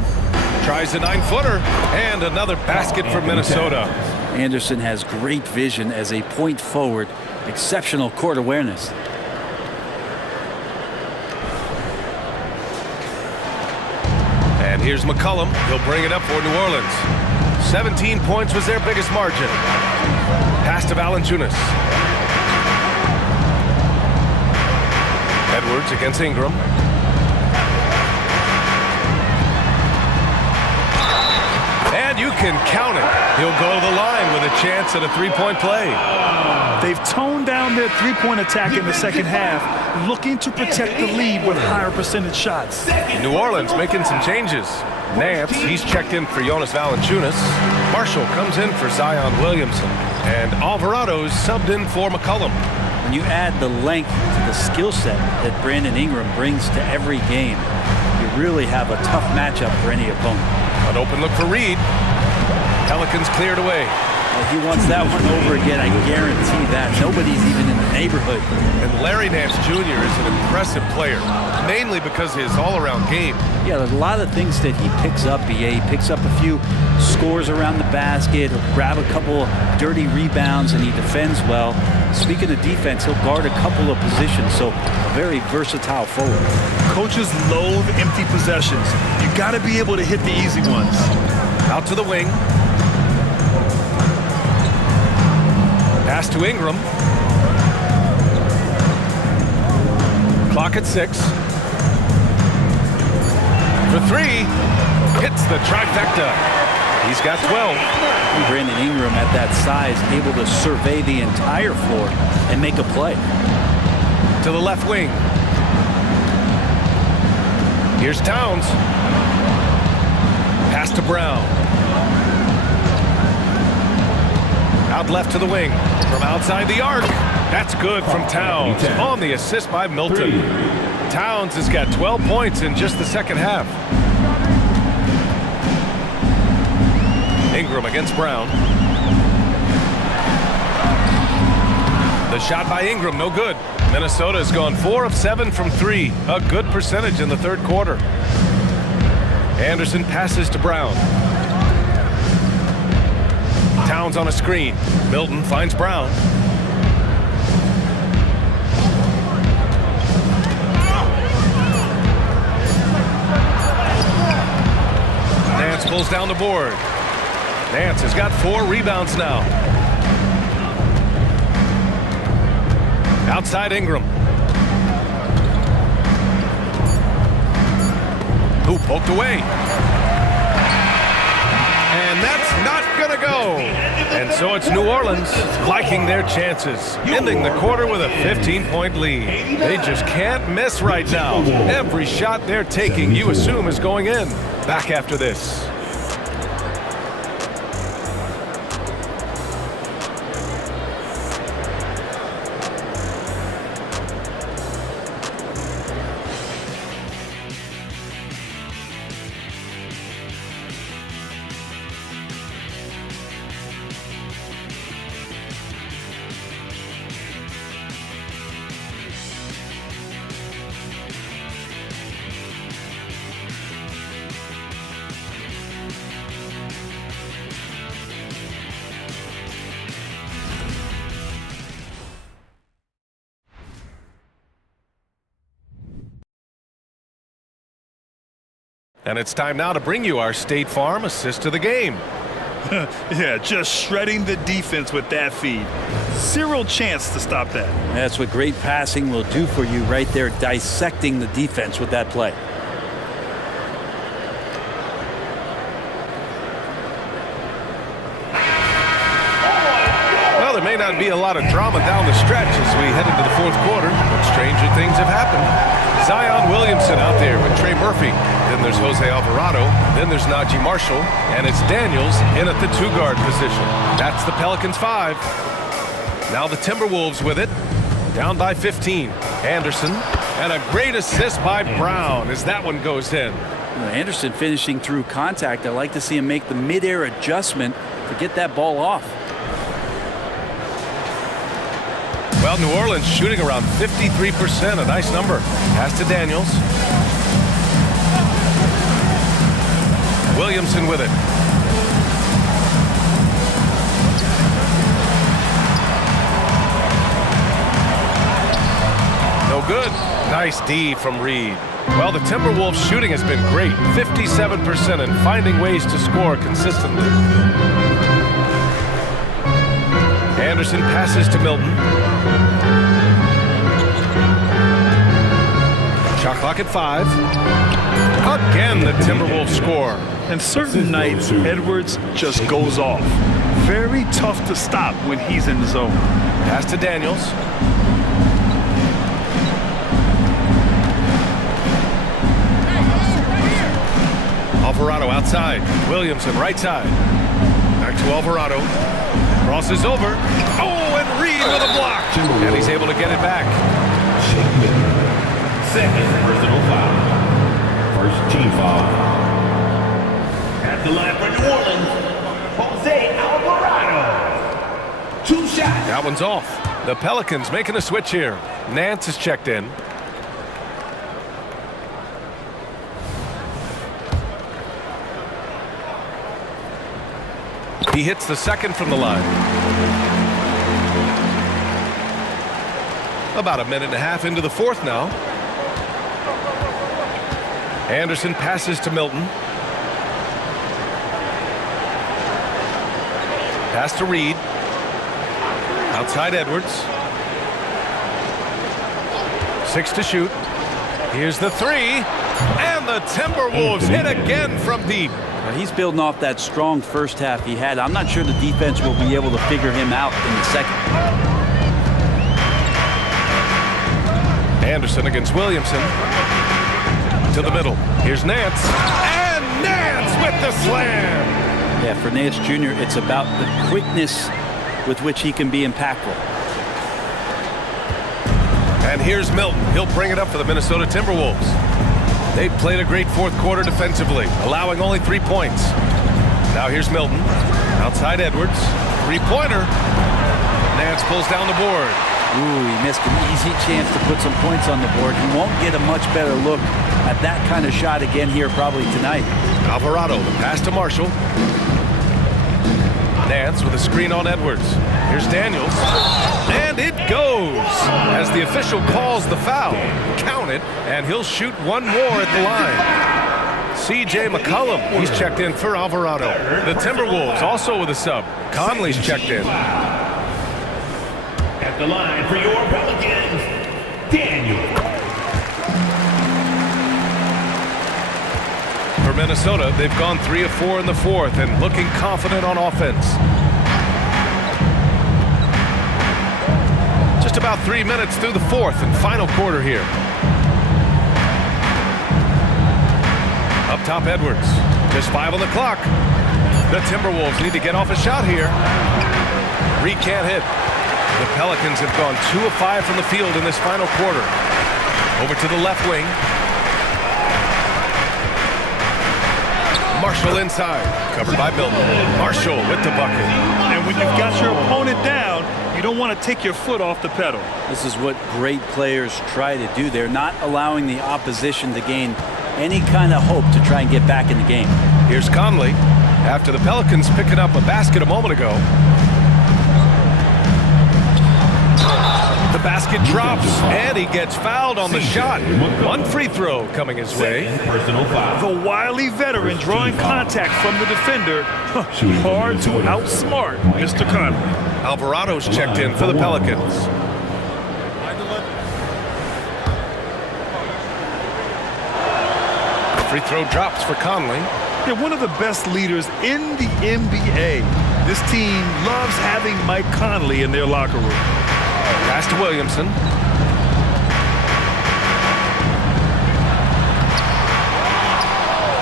Tries a 9-footer, and another basket for Minnesota. Anderson has great vision as a point forward. Exceptional court awareness. And here's McCollum. He'll bring it up for New Orleans. 17 points was their biggest margin. Pass to Valanciunas. Edwards against Ingram. And you can count it. He'll go to the line with a chance at a 3-point play. They've toned down their three-point attack in the second half, looking to protect the lead with higher percentage shots. New Orleans making some changes. Nance, he's checked in for Jonas Valanciunas. Marshall comes in for Zion Williamson. And Alvarado's subbed in for McCollum. When you add the length to the skill set that Brandon Ingram brings to every game, you really have a tough matchup for any opponent. An open look for Reed. Pelicans cleared away. Well, he wants that one over again, I guarantee that. Nobody's even in the neighborhood. And Larry Nance Jr. is an impressive player, mainly because his all-around game. Yeah, there's a lot of things that he picks up, BA. He picks up a few scores around the basket, he'll grab a couple dirty rebounds, and he defends well. Speaking of defense, he'll guard a couple of positions, so a very versatile forward. Coaches loathe empty possessions. You got to be able to hit the easy ones. Out to the wing. Pass to Ingram. Clock at 6. For 3. Hits the trifecta. He's got 12. Brandon Ingram at that size, able to survey the entire floor and make a play. To the left wing. Here's Towns. Pass to Brown. Out left to the wing. From outside the arc. That's good from Towns. On the assist by Milton. Towns has got 12 points in just the second half. Ingram against Brown. shot by Ingram, no good. Minnesota has gone 4 of 7 from 3. A good percentage in the third quarter. Anderson passes to Brown. Towns on a screen. Milton finds Brown. Nance pulls down the board. Nance has got 4 rebounds now. Outside Ingram. Who poked away. And that's not going to go. And so it's New Orleans liking their chances, ending the quarter with a 15-point lead. They just can't miss right now. Every shot they're taking, you assume, is going in. Back after this. And it's time now to bring you our State Farm assist of the game. Yeah, just shredding the defense with that feed. Zero chance to stop that. That's what great passing will do for you right there, dissecting the defense with that play. Well, there may not be a lot of drama down the stretch as we head into the fourth quarter, but stranger things have happened. Zion Williamson out there with Trey Murphy. Then there's Jose Alvarado. Then there's Najee Marshall. And it's Daniels in at the 2-guard position. That's the Pelicans 5. Now the Timberwolves with it. Down by 15. Anderson. And a great assist by Brown as that one goes in. Anderson finishing through contact. I like to see him make the mid-air adjustment to get that ball off. Well, New Orleans shooting around 53%, a nice number. Pass to Daniels. Williamson with it. No good. Nice D from Reed. Well, the Timberwolves shooting has been great. 57% and finding ways to score consistently. Anderson passes to Milton. Shot clock at 5. Again, the Timberwolves score. And certain nights, Edwards just goes off. Very tough to stop when he's in the zone. Pass to Daniels. Alvarado outside. Williamson right side. Back to Alvarado. Crosses over. Oh, and Reed with a block. And he's able to get it back. Second personal foul. First team foul. At the line for New Orleans, Jose Alvarado. 2 shots. That one's off. The Pelicans making a switch here. Nance is checked in. He hits the second from the line. About a minute and a half into the fourth now. Anderson passes to Milton. Pass to Reed. Outside Edwards. 6 to shoot. Here's the 3. And the Timberwolves hit again from deep. He's building off that strong first half he had. I'm not sure the defense will be able to figure him out in the second. Anderson against Williamson. To the middle. Here's Nance. And Nance with the slam. Yeah, for Nance Jr., it's about the quickness with which he can be impactful. And here's Milton. He'll bring it up for the Minnesota Timberwolves. They've played a great fourth quarter defensively, allowing only 3 points. Now here's Milton. Outside Edwards. 3-pointer. Nance pulls down the board. Ooh, he missed an easy chance to put some points on the board. He won't get a much better look at that kind of shot again here probably tonight. Alvarado, the pass to Marshall. Nance with a screen on Edwards. Here's Daniels. And it goes as the official calls the foul. Count it, and he'll shoot one more at the line. C.J. McCollum, he's checked in for Alvarado. The Timberwolves also with a sub. Conley's checked in. At the line for your Pelicans, Daniel. For Minnesota, they've gone 3 of 4 in the fourth and looking confident on offense. Just about 3 minutes through the fourth and final quarter here. Up top, Edwards. Just 5 on the clock. The Timberwolves need to get off a shot here. Reed can't hit. The Pelicans have gone 2 of 5 from the field in this final quarter. Over to the left wing. Marshall inside, covered by Milton. Marshall with the bucket. And when you've got your opponent down, you don't want to take your foot off the pedal. This is what great players try to do. They're not allowing the opposition to gain any kind of hope to try and get back in the game. Here's Conley after the Pelicans picking up a basket a moment ago. The basket drops, and he gets fouled on the shot. One free throw coming his way. Personal foul. The wily veteran drawing contact from the defender. Hard to outsmart Mr. Conley. Alvarado's checked in for the Pelicans. Free throw drops for Conley. They're one of the best leaders in the NBA. This team loves having Mike Conley in their locker room. Pass to Williamson.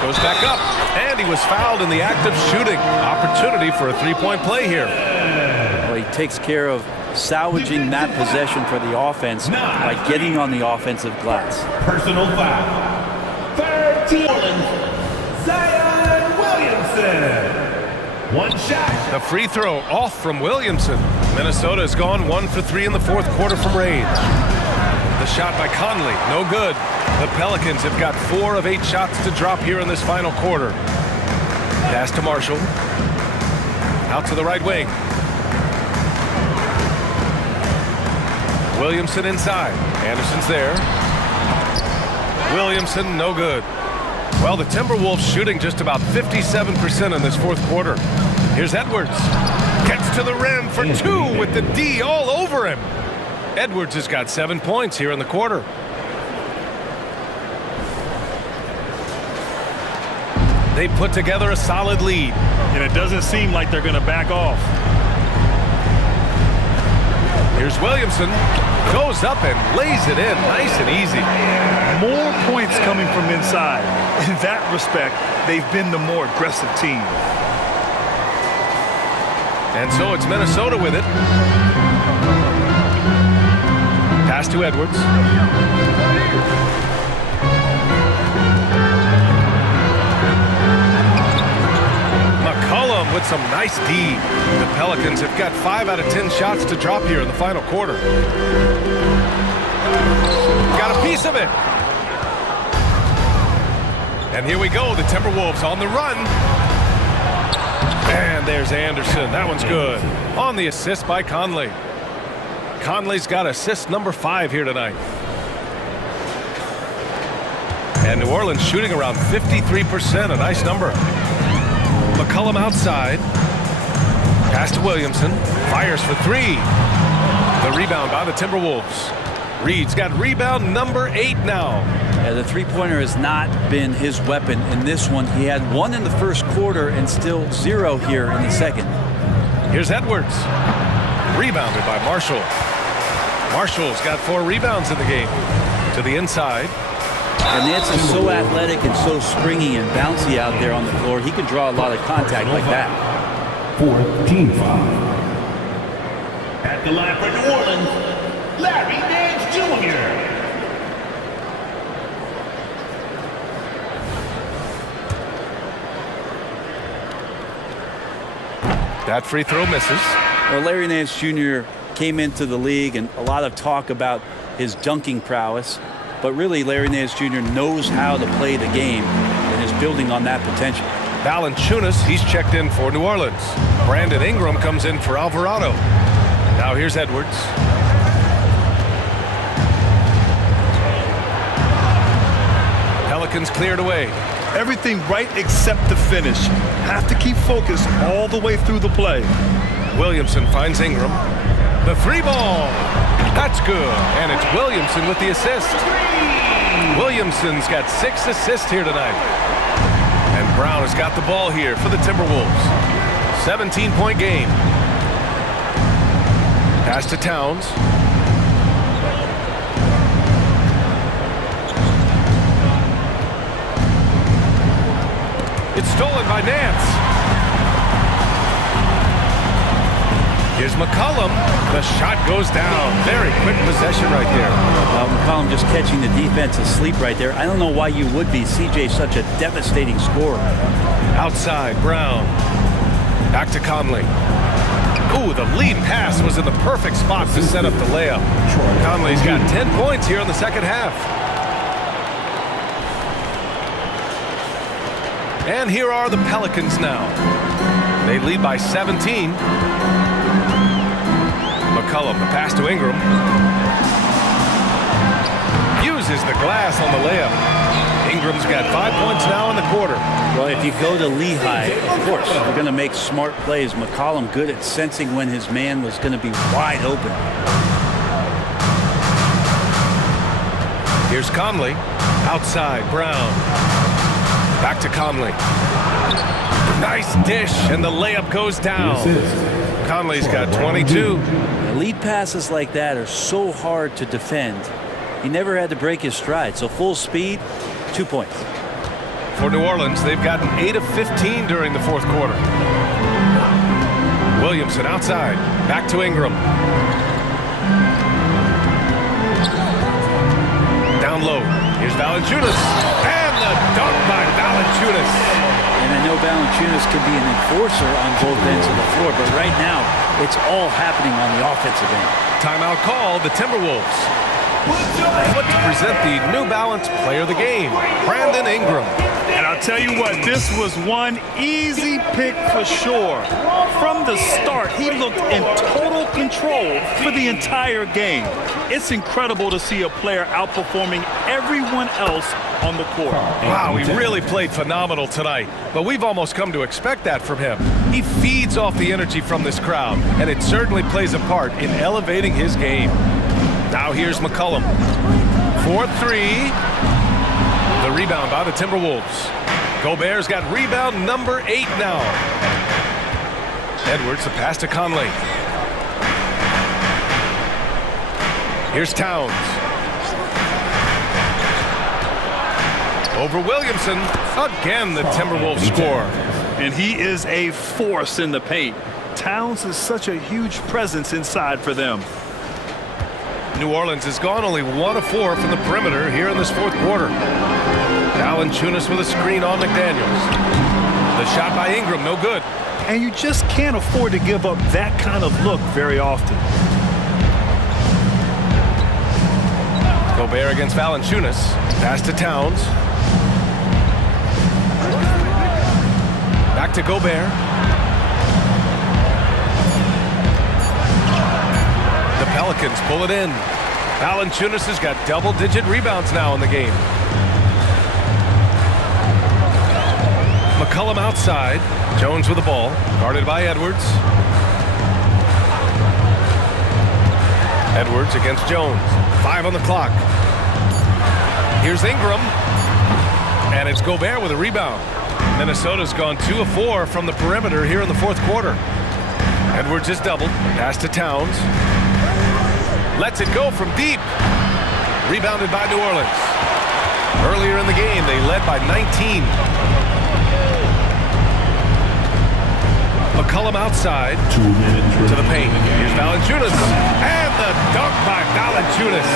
Goes back up, and he was fouled in the act of shooting. Opportunity for a three-point play here. Well, he takes care of salvaging that possession for the offense by getting on the offensive glass. Personal foul. 13. Zion Williamson. One shot. The free throw off from Williamson. Minnesota has gone 1 for 3 in the fourth quarter from range. The shot by Conley, no good. The Pelicans have got 4 of 8 shots to drop here in this final quarter. Pass to Marshall. Out to the right wing. Williamson inside. Anderson's there. Williamson, no good. Well, the Timberwolves shooting just about 57% in this fourth quarter. Here's Edwards. Gets to the rim for 2 with the D all over him. Edwards has got 7 points here in the quarter. They put together a solid lead. And it doesn't seem like they're going to back off. Here's Williamson. Goes up and lays it in nice and easy. More points coming from inside. In that respect, they've been the more aggressive team. And so it's Minnesota with it. Pass to Edwards. McCollum with some nice D. The Pelicans have got 5 out of 10 shots to drop here in the final quarter. Got a piece of it. And here we go, the Timberwolves on the run. And there's Anderson. That one's good. On the assist by Conley. Conley's got assist number 5 here tonight. And New Orleans shooting around 53%, a nice number. McCollum outside. Pass to Williamson. Fires for 3. The rebound by the Timberwolves. Reed's got rebound number 8 now. Yeah, the three-pointer has not been his weapon in this one. He had 1 in the first quarter and still 0 here in the second. Here's Edwards. Rebounded by Marshall. Marshall's got 4 rebounds in the game. To the inside. And Nance is so athletic and so springy and bouncy out there on the floor. He can draw a lot of contact like that. 4th team foul. At the line for New Orleans, Larry Nance Jr. That free throw misses. Well, Larry Nance Jr. came into the league, and a lot of talk about his dunking prowess. But really, Larry Nance Jr. knows how to play the game and is building on that potential. Valanciunas, he's checked in for New Orleans. Brandon Ingram comes in for Alvarado. Now here's Edwards. Pelicans cleared away. Everything right except the finish. Have to keep focused all the way through the play. Williamson finds Ingram. The three ball. That's good. And it's Williamson with the assist. Williamson's got 6 assists here tonight. And Brown has got the ball here for the Timberwolves. 17-point game. Pass to Towns. It's stolen by Nance. Here's McCollum. The shot goes down. Very quick possession right there. McCollum just catching the defense asleep right there. I don't know why you would be. CJ's such a devastating scorer. Outside, Brown. Back to Conley. Ooh, the lead pass was in the perfect spot to set up the layup. Conley's got 10 points here in the second half. And here are the Pelicans now. They lead by 17. McCollum, the pass to Ingram. Uses the glass on the layup. Ingram's got 5 points now in the quarter. Well, if you go to Lehigh, of course, you're going to make smart plays. McCollum good at sensing when his man was going to be wide open. Here's Conley. Outside, Brown. Back to Conley. Nice dish, and the layup goes down. Conley's got 22. Lead passes like that are so hard to defend. He never had to break his stride, so full speed, 2 points. For New Orleans, they've gotten 8 of 15 during the fourth quarter. Williamson outside. Back to Ingram. Down low. Here's Valanciunas. And the dunk by Valanciunas. And I know Valanciunas can be an enforcer on both ends of the floor, but right now, it's all happening on the offensive end. Timeout called, the Timberwolves. But to present the New Balance Player of the Game, Brandon Ingram. And I'll tell you what, this was one easy pick for sure. From the start, he looked in total control for the entire game. It's incredible to see a player outperforming everyone else on the court. Wow, he really played phenomenal tonight, but we've almost come to expect that from him. He feeds off the energy from this crowd, and it certainly plays a part in elevating his game. Now here's McCollum. 4-3. The rebound by the Timberwolves. Gobert's got rebound number 8 now. Edwards, the pass to Conley. Here's Towns. Over Williamson. Again, the Timberwolves score. And he is a force in the paint. Towns is such a huge presence inside for them. New Orleans has gone only 1 of 4 from the perimeter here in this fourth quarter. Valanciunas with a screen on McDaniels. The shot by Ingram, no good. And you just can't afford to give up that kind of look very often. Gobert against Valanciunas. Pass to Towns. Back to Gobert. The Pelicans pull it in. Valanciunas has got double-digit rebounds now in the game. McCollum outside. Jones with the ball. Guarded by Edwards. Edwards against Jones. 5 on the clock. Here's Ingram. And it's Gobert with a rebound. Minnesota's gone 2 of 4 from the perimeter here in the fourth quarter. Edwards is doubled. Pass to Towns. Lets it go from deep. Rebounded by New Orleans. Earlier in the game, they led by 19. McCollum outside to the paint. Here's Valanciunas. And the dunk by Valanciunas.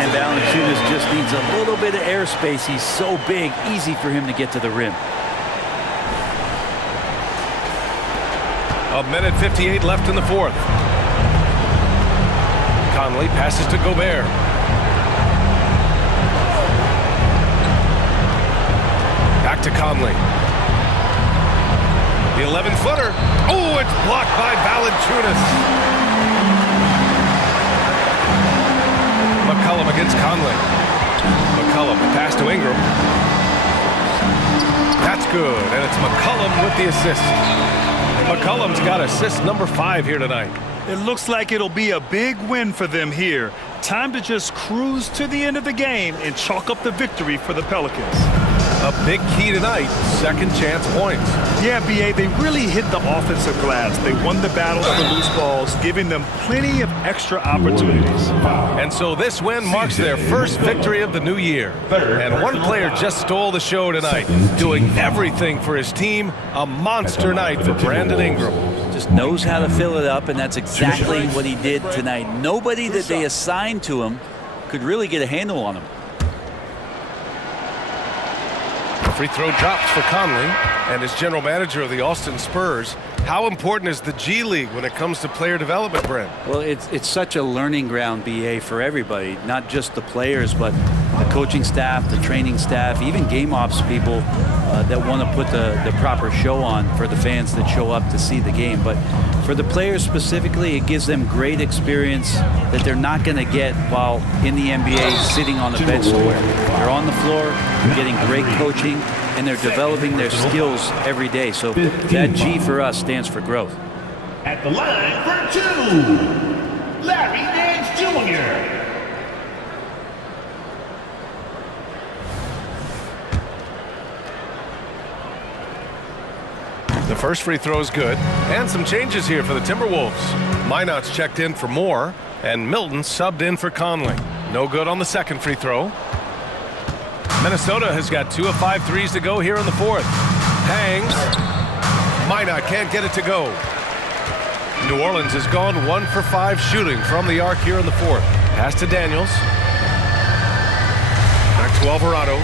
And Valanciunas just needs a little bit of airspace. He's so big, easy for him to get to the rim. 1:58 left in the fourth. Conley passes to Gobert. Back to Conley. The 11-footer. Oh, it's blocked by Valanciunas. McCollum against Conley. McCollum, pass to Ingram. That's good, and it's McCollum with the assist. McCollum's got assist number 5 here tonight. It looks like it'll be a big win for them here. Time to just cruise to the end of the game and chalk up the victory for the Pelicans. A big key tonight, second chance points. Yeah, B.A., they really hit the offensive glass. They won the battle for loose balls, giving them plenty of extra opportunities. And so this win marks their first victory of the new year. And one player just stole the show tonight, doing everything for his team. A monster night for Brandon Ingram. Just knows how to fill it up, and that's exactly what he did tonight. Nobody that they assigned to him could really get a handle on him. Free throw drops for Conley, and as general manager of the Austin Spurs, how important is the G League when it comes to player development, Brent? Well, it's such a learning ground, BA, for everybody, not just the players, but the coaching staff, the training staff, even game ops people that want to put the proper show on for the fans that show up to see the game. But for the players specifically, it gives them great experience that they're not going to get while in the NBA sitting on a bench somewhere. They're on the floor, they're getting great coaching, and they're developing their skills every day. So that G for us stands for growth. At the line for 2, Larry Nance Jr. The first free throw is good, and some changes here for the Timberwolves. Minot's checked in for Moore, and Milton subbed in for Conley. No good on the second free throw. Minnesota has got 2 of 5 threes to go here in the fourth. Hangs. Minot can't get it to go. New Orleans has gone 1 for 5 shooting from the arc here in the fourth. Pass to Daniels. Back to Alvarado.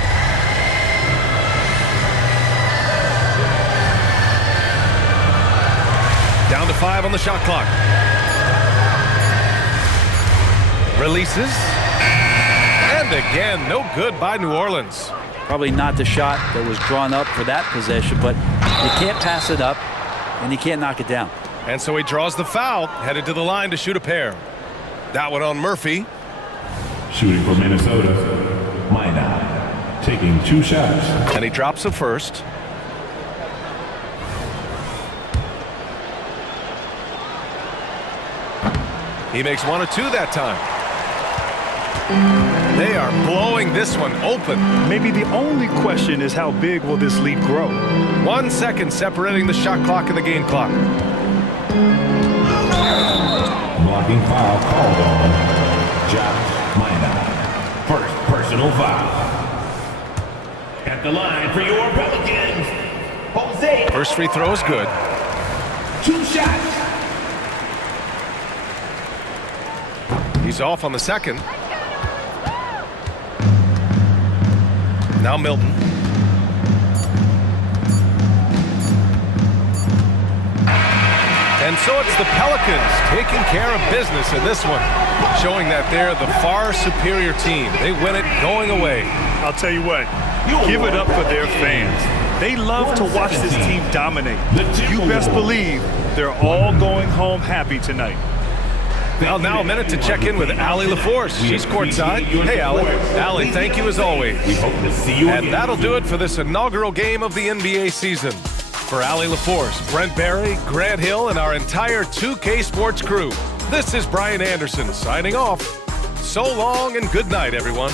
Down to 5 on the shot clock. Releases. And again, no good by New Orleans. Probably not the shot that was drawn up for that possession, but you can't pass it up and you can't knock it down. And so he draws the foul, headed to the line to shoot a pair. That one on Murphy. Shooting for Minnesota, Minot, taking 2 shots. And he drops the first. He makes 1 of 2 that time. They are blowing this one open. Maybe the only question is how big will this lead grow? 1 second separating the shot clock and the game clock. Blocking foul called on Josh Minot. First personal foul. At the line for your Pelicans, Jose. First free throw is good. 2 shots. He's off on the second. Now Milton. And so it's the Pelicans taking care of business in this one, showing that they're the far superior team. They win it going away. I'll tell you what, give it up for their fans. They love to watch this team dominate. You best believe they're all going home happy tonight. Well, now a minute to check in with Allie LaForce. She's courtside. Hey, Allie. Allie, thank you as always. We hope to see you And that'll do it for this inaugural game of the NBA season. For Allie LaForce, Brent Barry, Grant Hill, and our entire 2K Sports crew, this is Brian Anderson signing off. So long and good night, everyone.